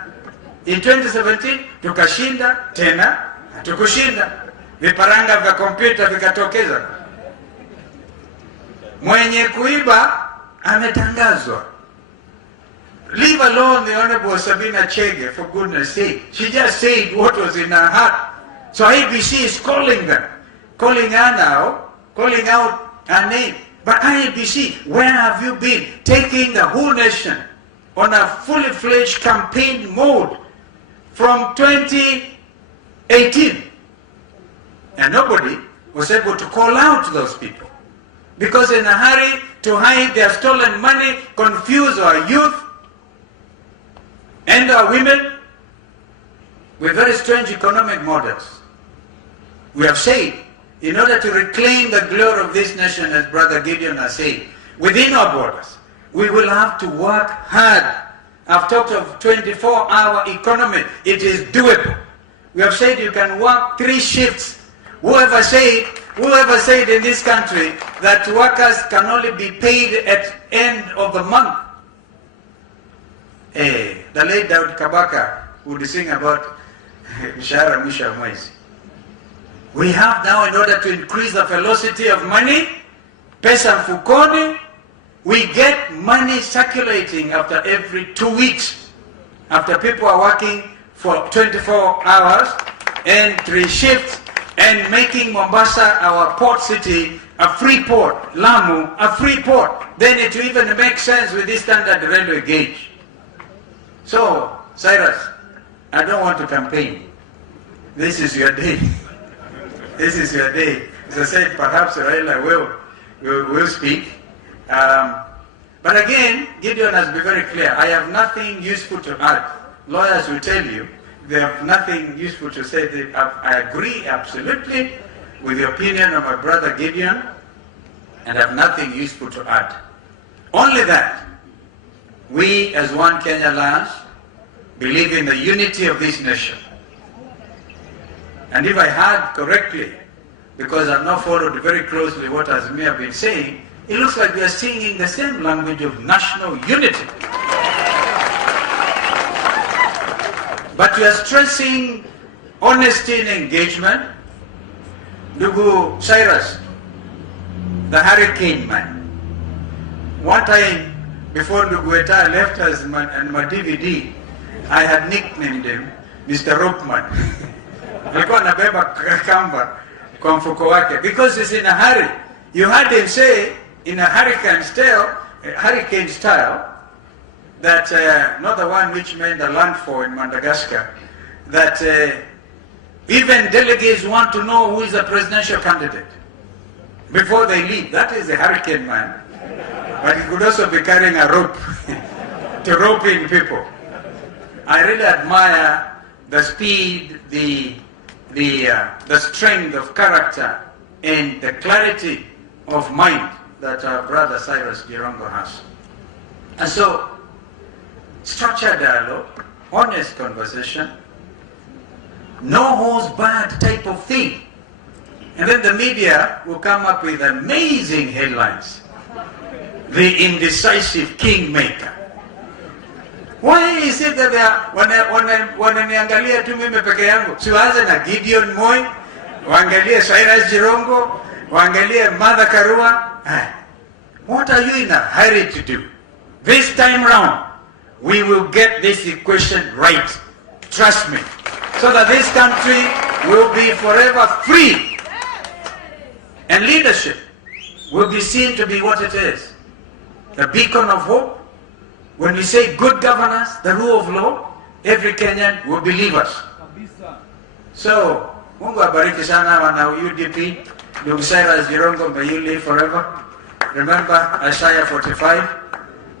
In 2017 tukashinda, tena hatukushinda. Viparanga vya kompyuta vikatokeza. Mwenye kuiba ametangazwa. Leave alone the Honorable Sabina Chege, for goodness sake. She just said what was in her heart. So IBC is calling them, calling her now, calling out her name. But IBC, where have you been? Taking the whole nation on a fully fledged campaign mode from 2018. And nobody was able to call out those people. Because in a hurry to hide their stolen money, confuse our youth and our women with very strange economic models. We have said, in order to reclaim the glory of this nation, as Brother Gideon has said, within our borders, we will have to work hard. I've talked of 24-hour economy. It is doable. We have said you can work 3 shifts. Whoever said in this country that workers can only be paid at end of the month? The late Daud Kabaka would sing about mshahara mwisho wa mwezi. We have now, in order to increase the velocity of money, pesa mfukoni, we get money circulating after every 2 weeks. After people are working for 24 hours and 3 shifts and making Mombasa, our port city, a free port, Lamu, a free port, then it will even make sense with this standard railway gauge. So, Cyrus, I don't want to campaign. This is your day. This is your day. As I said, perhaps Raila will speak. But again, Gideon has been very clear. I have nothing useful to add. Lawyers will tell you they have nothing useful to say. I agree absolutely with the opinion of my brother Gideon, and have nothing useful to add. Only that we as One Kenya Alliance believe in the unity of this nation. And if I heard correctly, because I've not followed very closely what Azmi have been saying, it looks like we are singing the same language of national unity. But we are stressing honesty and engagement. Ndugu Cyrus, the hurricane man. One time, before Ndugu Eta left us and my DVD, I had nicknamed him Mr. Ropeman. Alikuwa anabeba kamba kwa mfuko wake because he's in a hurry. You heard him say in a hurricane style that not the one which made the landfall in Madagascar, that even delegates want to know who is the presidential candidate before they leave. That is a hurricane man. But he could also be carrying a rope to rope in people. I really admire the speed, the strength of character and the clarity of mind that our brother Cyrus Jirongo has. And so, structured dialogue, honest conversation, no holds barred type of thing. And then the media will come up with amazing headlines. The indecisive kingmaker. Why is it that they are, wananiangalia tu mimi peke yangu? Siwaanze na Gideon Moi, waangalie Cyrus Jirongo, waangalie Martha Karua. What are you in a hurry to do? This time round, we will get this equation right. Trust me. So that this country will be forever free. And leadership will be seen to be what it is. The beacon of hope. When we say good governance, the rule of law, every Kenyan will believe us. So, Mungu abariki sana wana UDP. Ndugu Cyrus Jirongo, may you live forever. Remember Isaiah 45.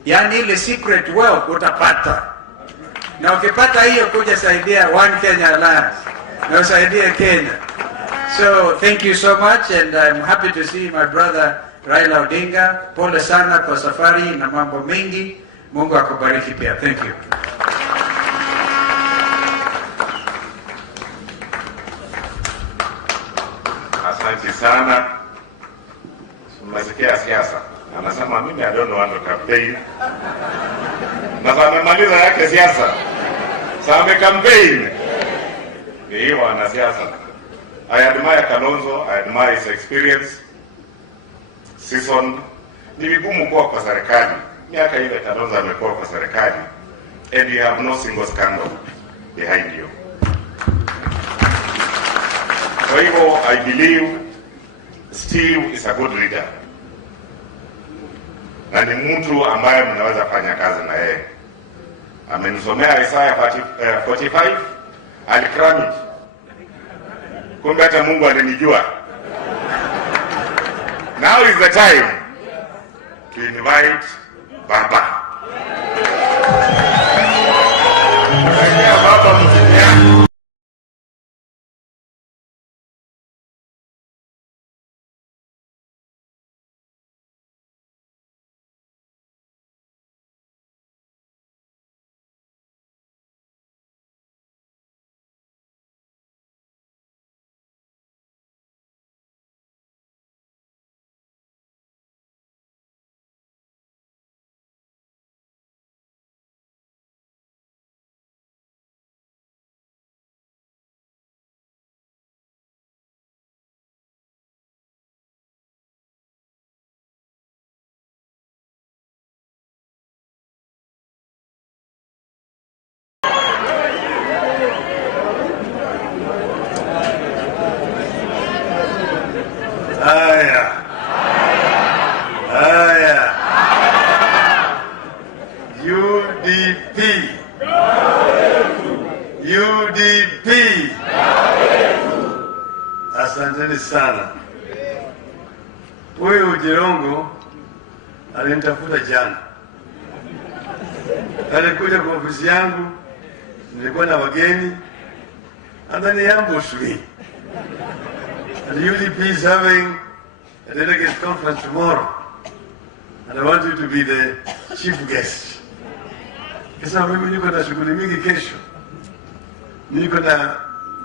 Yani ile secret wealth utapata. Na ukipata hiyo kuja saidia One Kenya Alliance na usaidie Kenya. So thank you so much, and I'm happy to see my brother Raila Odinga. Pole sana kwa safari na mambo mengi. Mungu akubariki pia. Thank you. Asante sana. Mmesikia siasa. Anasema mimi I don't want to campaign. Na sasa amemaliza yake siasa. Sasa amecampaign. Ni hiyo anasiasa. I admire Kalonzo, I admire his experience. Season ni vigumu kuwa kwa serikali. Miaka ile Kalonzo amekuwa kwa serikali, and you have no single scandal behind you. Kwa hivyo I believe Steve is a good leader. Na ni mtu ambaye mnaweza fanya kazi na yeye. Amenisomea Isaiah 45, alikram it. Kumbe hata Mungu alinijua. Now is the time to invite Baba. Baba mzee. UDP. Asanteni sana. Huyu Jirongo alinitafuta jana. Alikuja kwa ofisi yangu, nilikuwa na wageni, and then he ambushed me. And the UDP is having a delegate conference tomorrow, and I want you to be the chief guest. Kisa mimi niko na shughuli mingi kesho. Niko na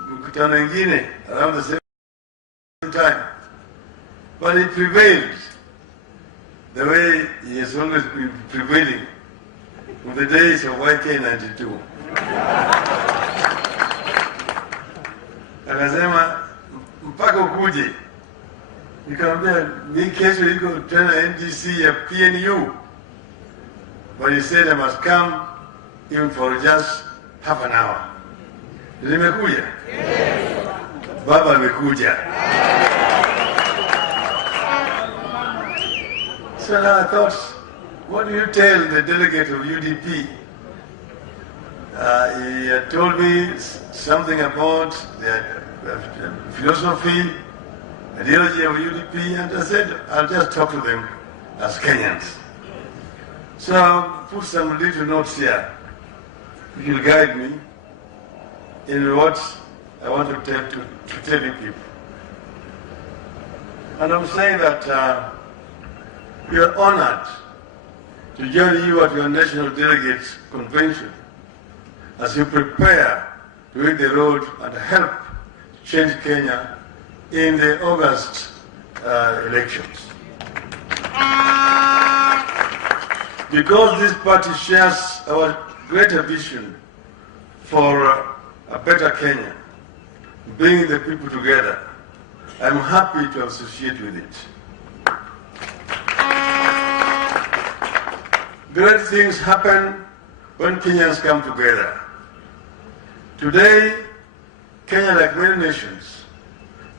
mkutano ingine around the same time. But he prevailed the way he has always been prevailing from the days of YK92. Akasema mpaka ukuje. Nikamwambia mimi kesho iko tena NDC ya PNU. But he said I must come even for just half an hour. Nimekuja? Yes. Baba amekuja. So now I thought, what do you tell the delegate of UDP? He had told me something about the philosophy, ideology of UDP, and I said, I'll just talk to them as Kenyans. So I'll put some little notes here. It will guide me in what I want to tell you people. And I'm saying that we are honored to join you at your National Delegates Convention as you prepare to hit the road and help change Kenya in the August elections. Because this party shares our greater vision for a better Kenya, bringing the people together, I'm happy to associate with it. Great things happen when Kenyans come together. Today, Kenya, like many nations,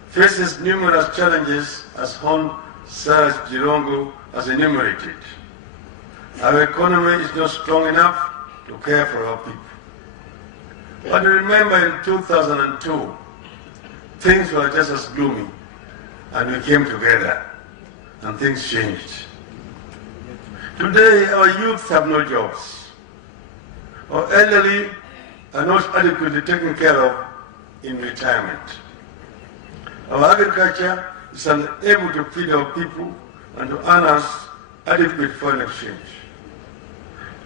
faces numerous challenges as Cyrus Jirongo has enumerated. Our economy is not strong enough to care for our people. But remember in 2002, things were just as gloomy, and we came together, and things changed. Today, our youth have no jobs. Our elderly are not adequately taken care of in retirement. Our agriculture is unable to feed our people and to earn us adequate foreign exchange.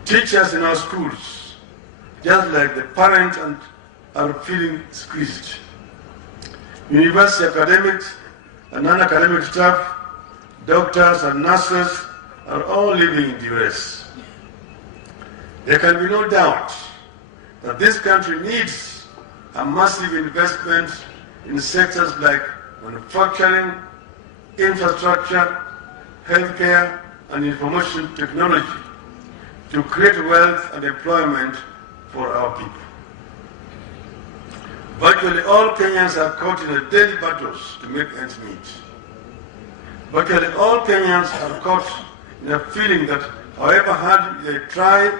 Teachers in our schools, just like the parents, are feeling squeezed. University academics and non-academic staff, doctors and nurses are all living in duress. There can be no doubt that this country needs a massive investment in sectors like manufacturing, infrastructure, healthcare, and information technology to create wealth and employment for our people. Virtually all Kenyans are caught in daily battles to make ends meet. Virtually all Kenyans are caught in a feeling that however hard they try,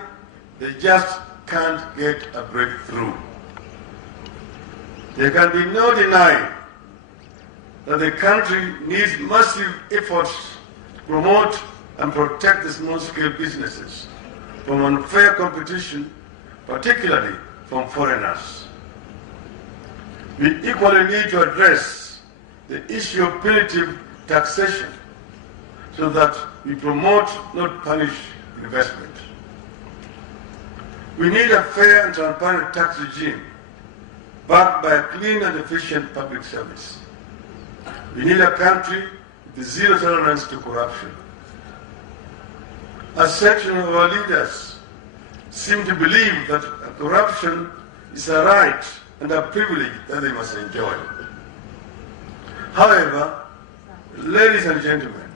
they just can't get a breakthrough. There can be no denying that the country needs massive efforts to promote and protect the small-scale businesses from unfair competition, particularly from foreigners. We equally need to address the issue of punitive taxation so that we promote, not punish, investment. We need a fair and transparent tax regime backed by a clean and efficient public service. We need a country with zero tolerance to corruption. A section of our leaders seem to believe that corruption is a right and a privilege that they must enjoy. However, ladies and gentlemen,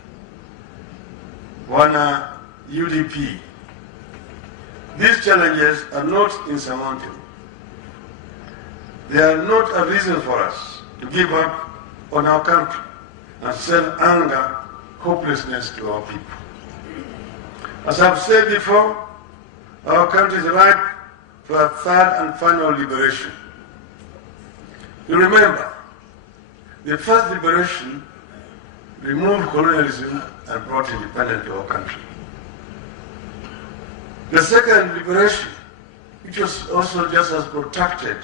Wana UDP, these challenges are not insurmountable. They are not a reason for us to give up on our country and sell anger, hopelessness to our people. As I've said before, our country is ripe for a third and final liberation. You remember, the first liberation removed colonialism and brought independence to our country. The second liberation, which was also just as protracted,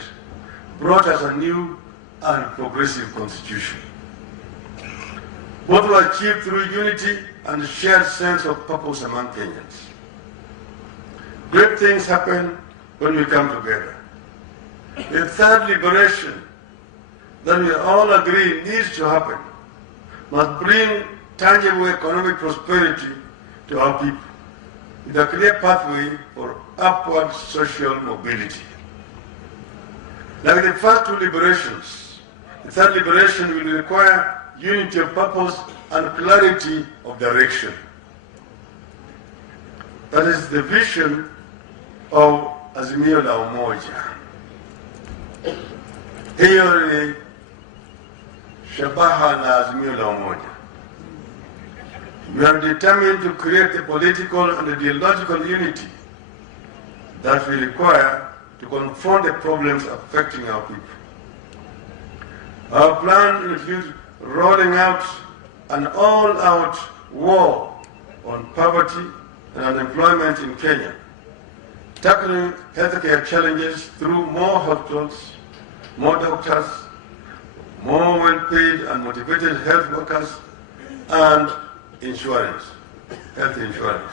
brought us a new and progressive constitution. Both were achieved through unity and a shared sense of purpose among Kenyans. Great things happen when we come together. The third liberation that we all agree needs to happen must bring tangible economic prosperity to our people with a clear pathway for upward social mobility. Like the first two liberations, the third liberation will require unity of purpose and clarity of direction. That is the vision of Azimio la Umoja. Hiyo ni shabaha na Azimio la Umoja. We are determined to create the political and ideological unity that we require to confront the problems affecting our people. Our plan includes rolling out an all-out war on poverty and unemployment in Kenya, tackling healthcare challenges through more hospitals, more doctors, more well-paid and motivated health workers, and insurance, health insurance.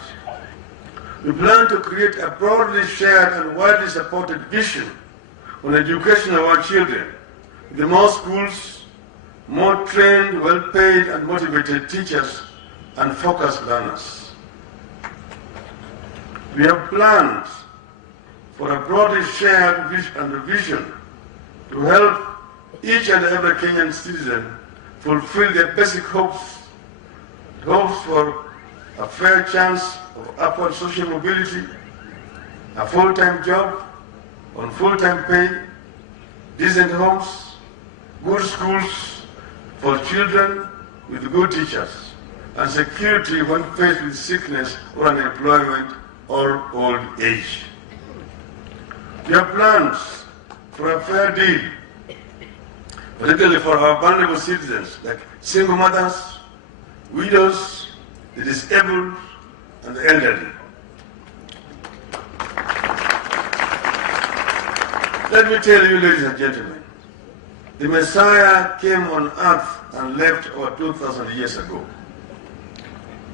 We plan to create a broadly shared and widely supported vision on education of our children, with more schools, more trained, well-paid and motivated teachers, and focused learners. We have plans for a broadly shared vision to help each and every Kenyan citizen fulfill their basic hopes for a fair chance of upward social mobility, a full-time job on full-time pay, decent homes, good schools for children with good teachers, and security when faced with sickness or unemployment or old age. We have plans for a fair deal, particularly for our vulnerable citizens like single mothers, widows, the disabled, and the elderly. Let me tell you, ladies and gentlemen, the Messiah came on earth and left over 2,000 years ago.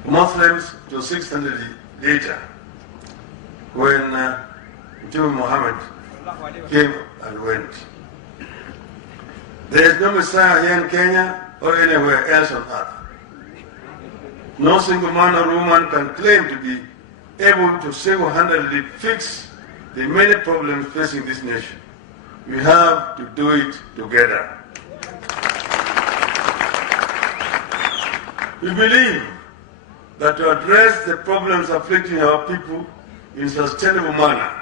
Muslims to 600 later, when Prophet Muhammad came and went. There is no Messiah here in Kenya or anywhere else on earth. No single man or woman can claim to be able to single-handedly fix the many problems facing this nation. We have to do it together. We believe that to address the problems afflicting our people in a sustainable manner,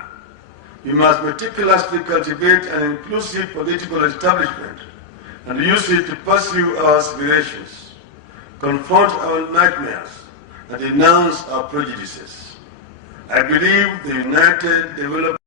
we must meticulously cultivate an inclusive political establishment and use it to pursue our aspirations, confront our nightmares, and denounce our prejudices. I believe the united development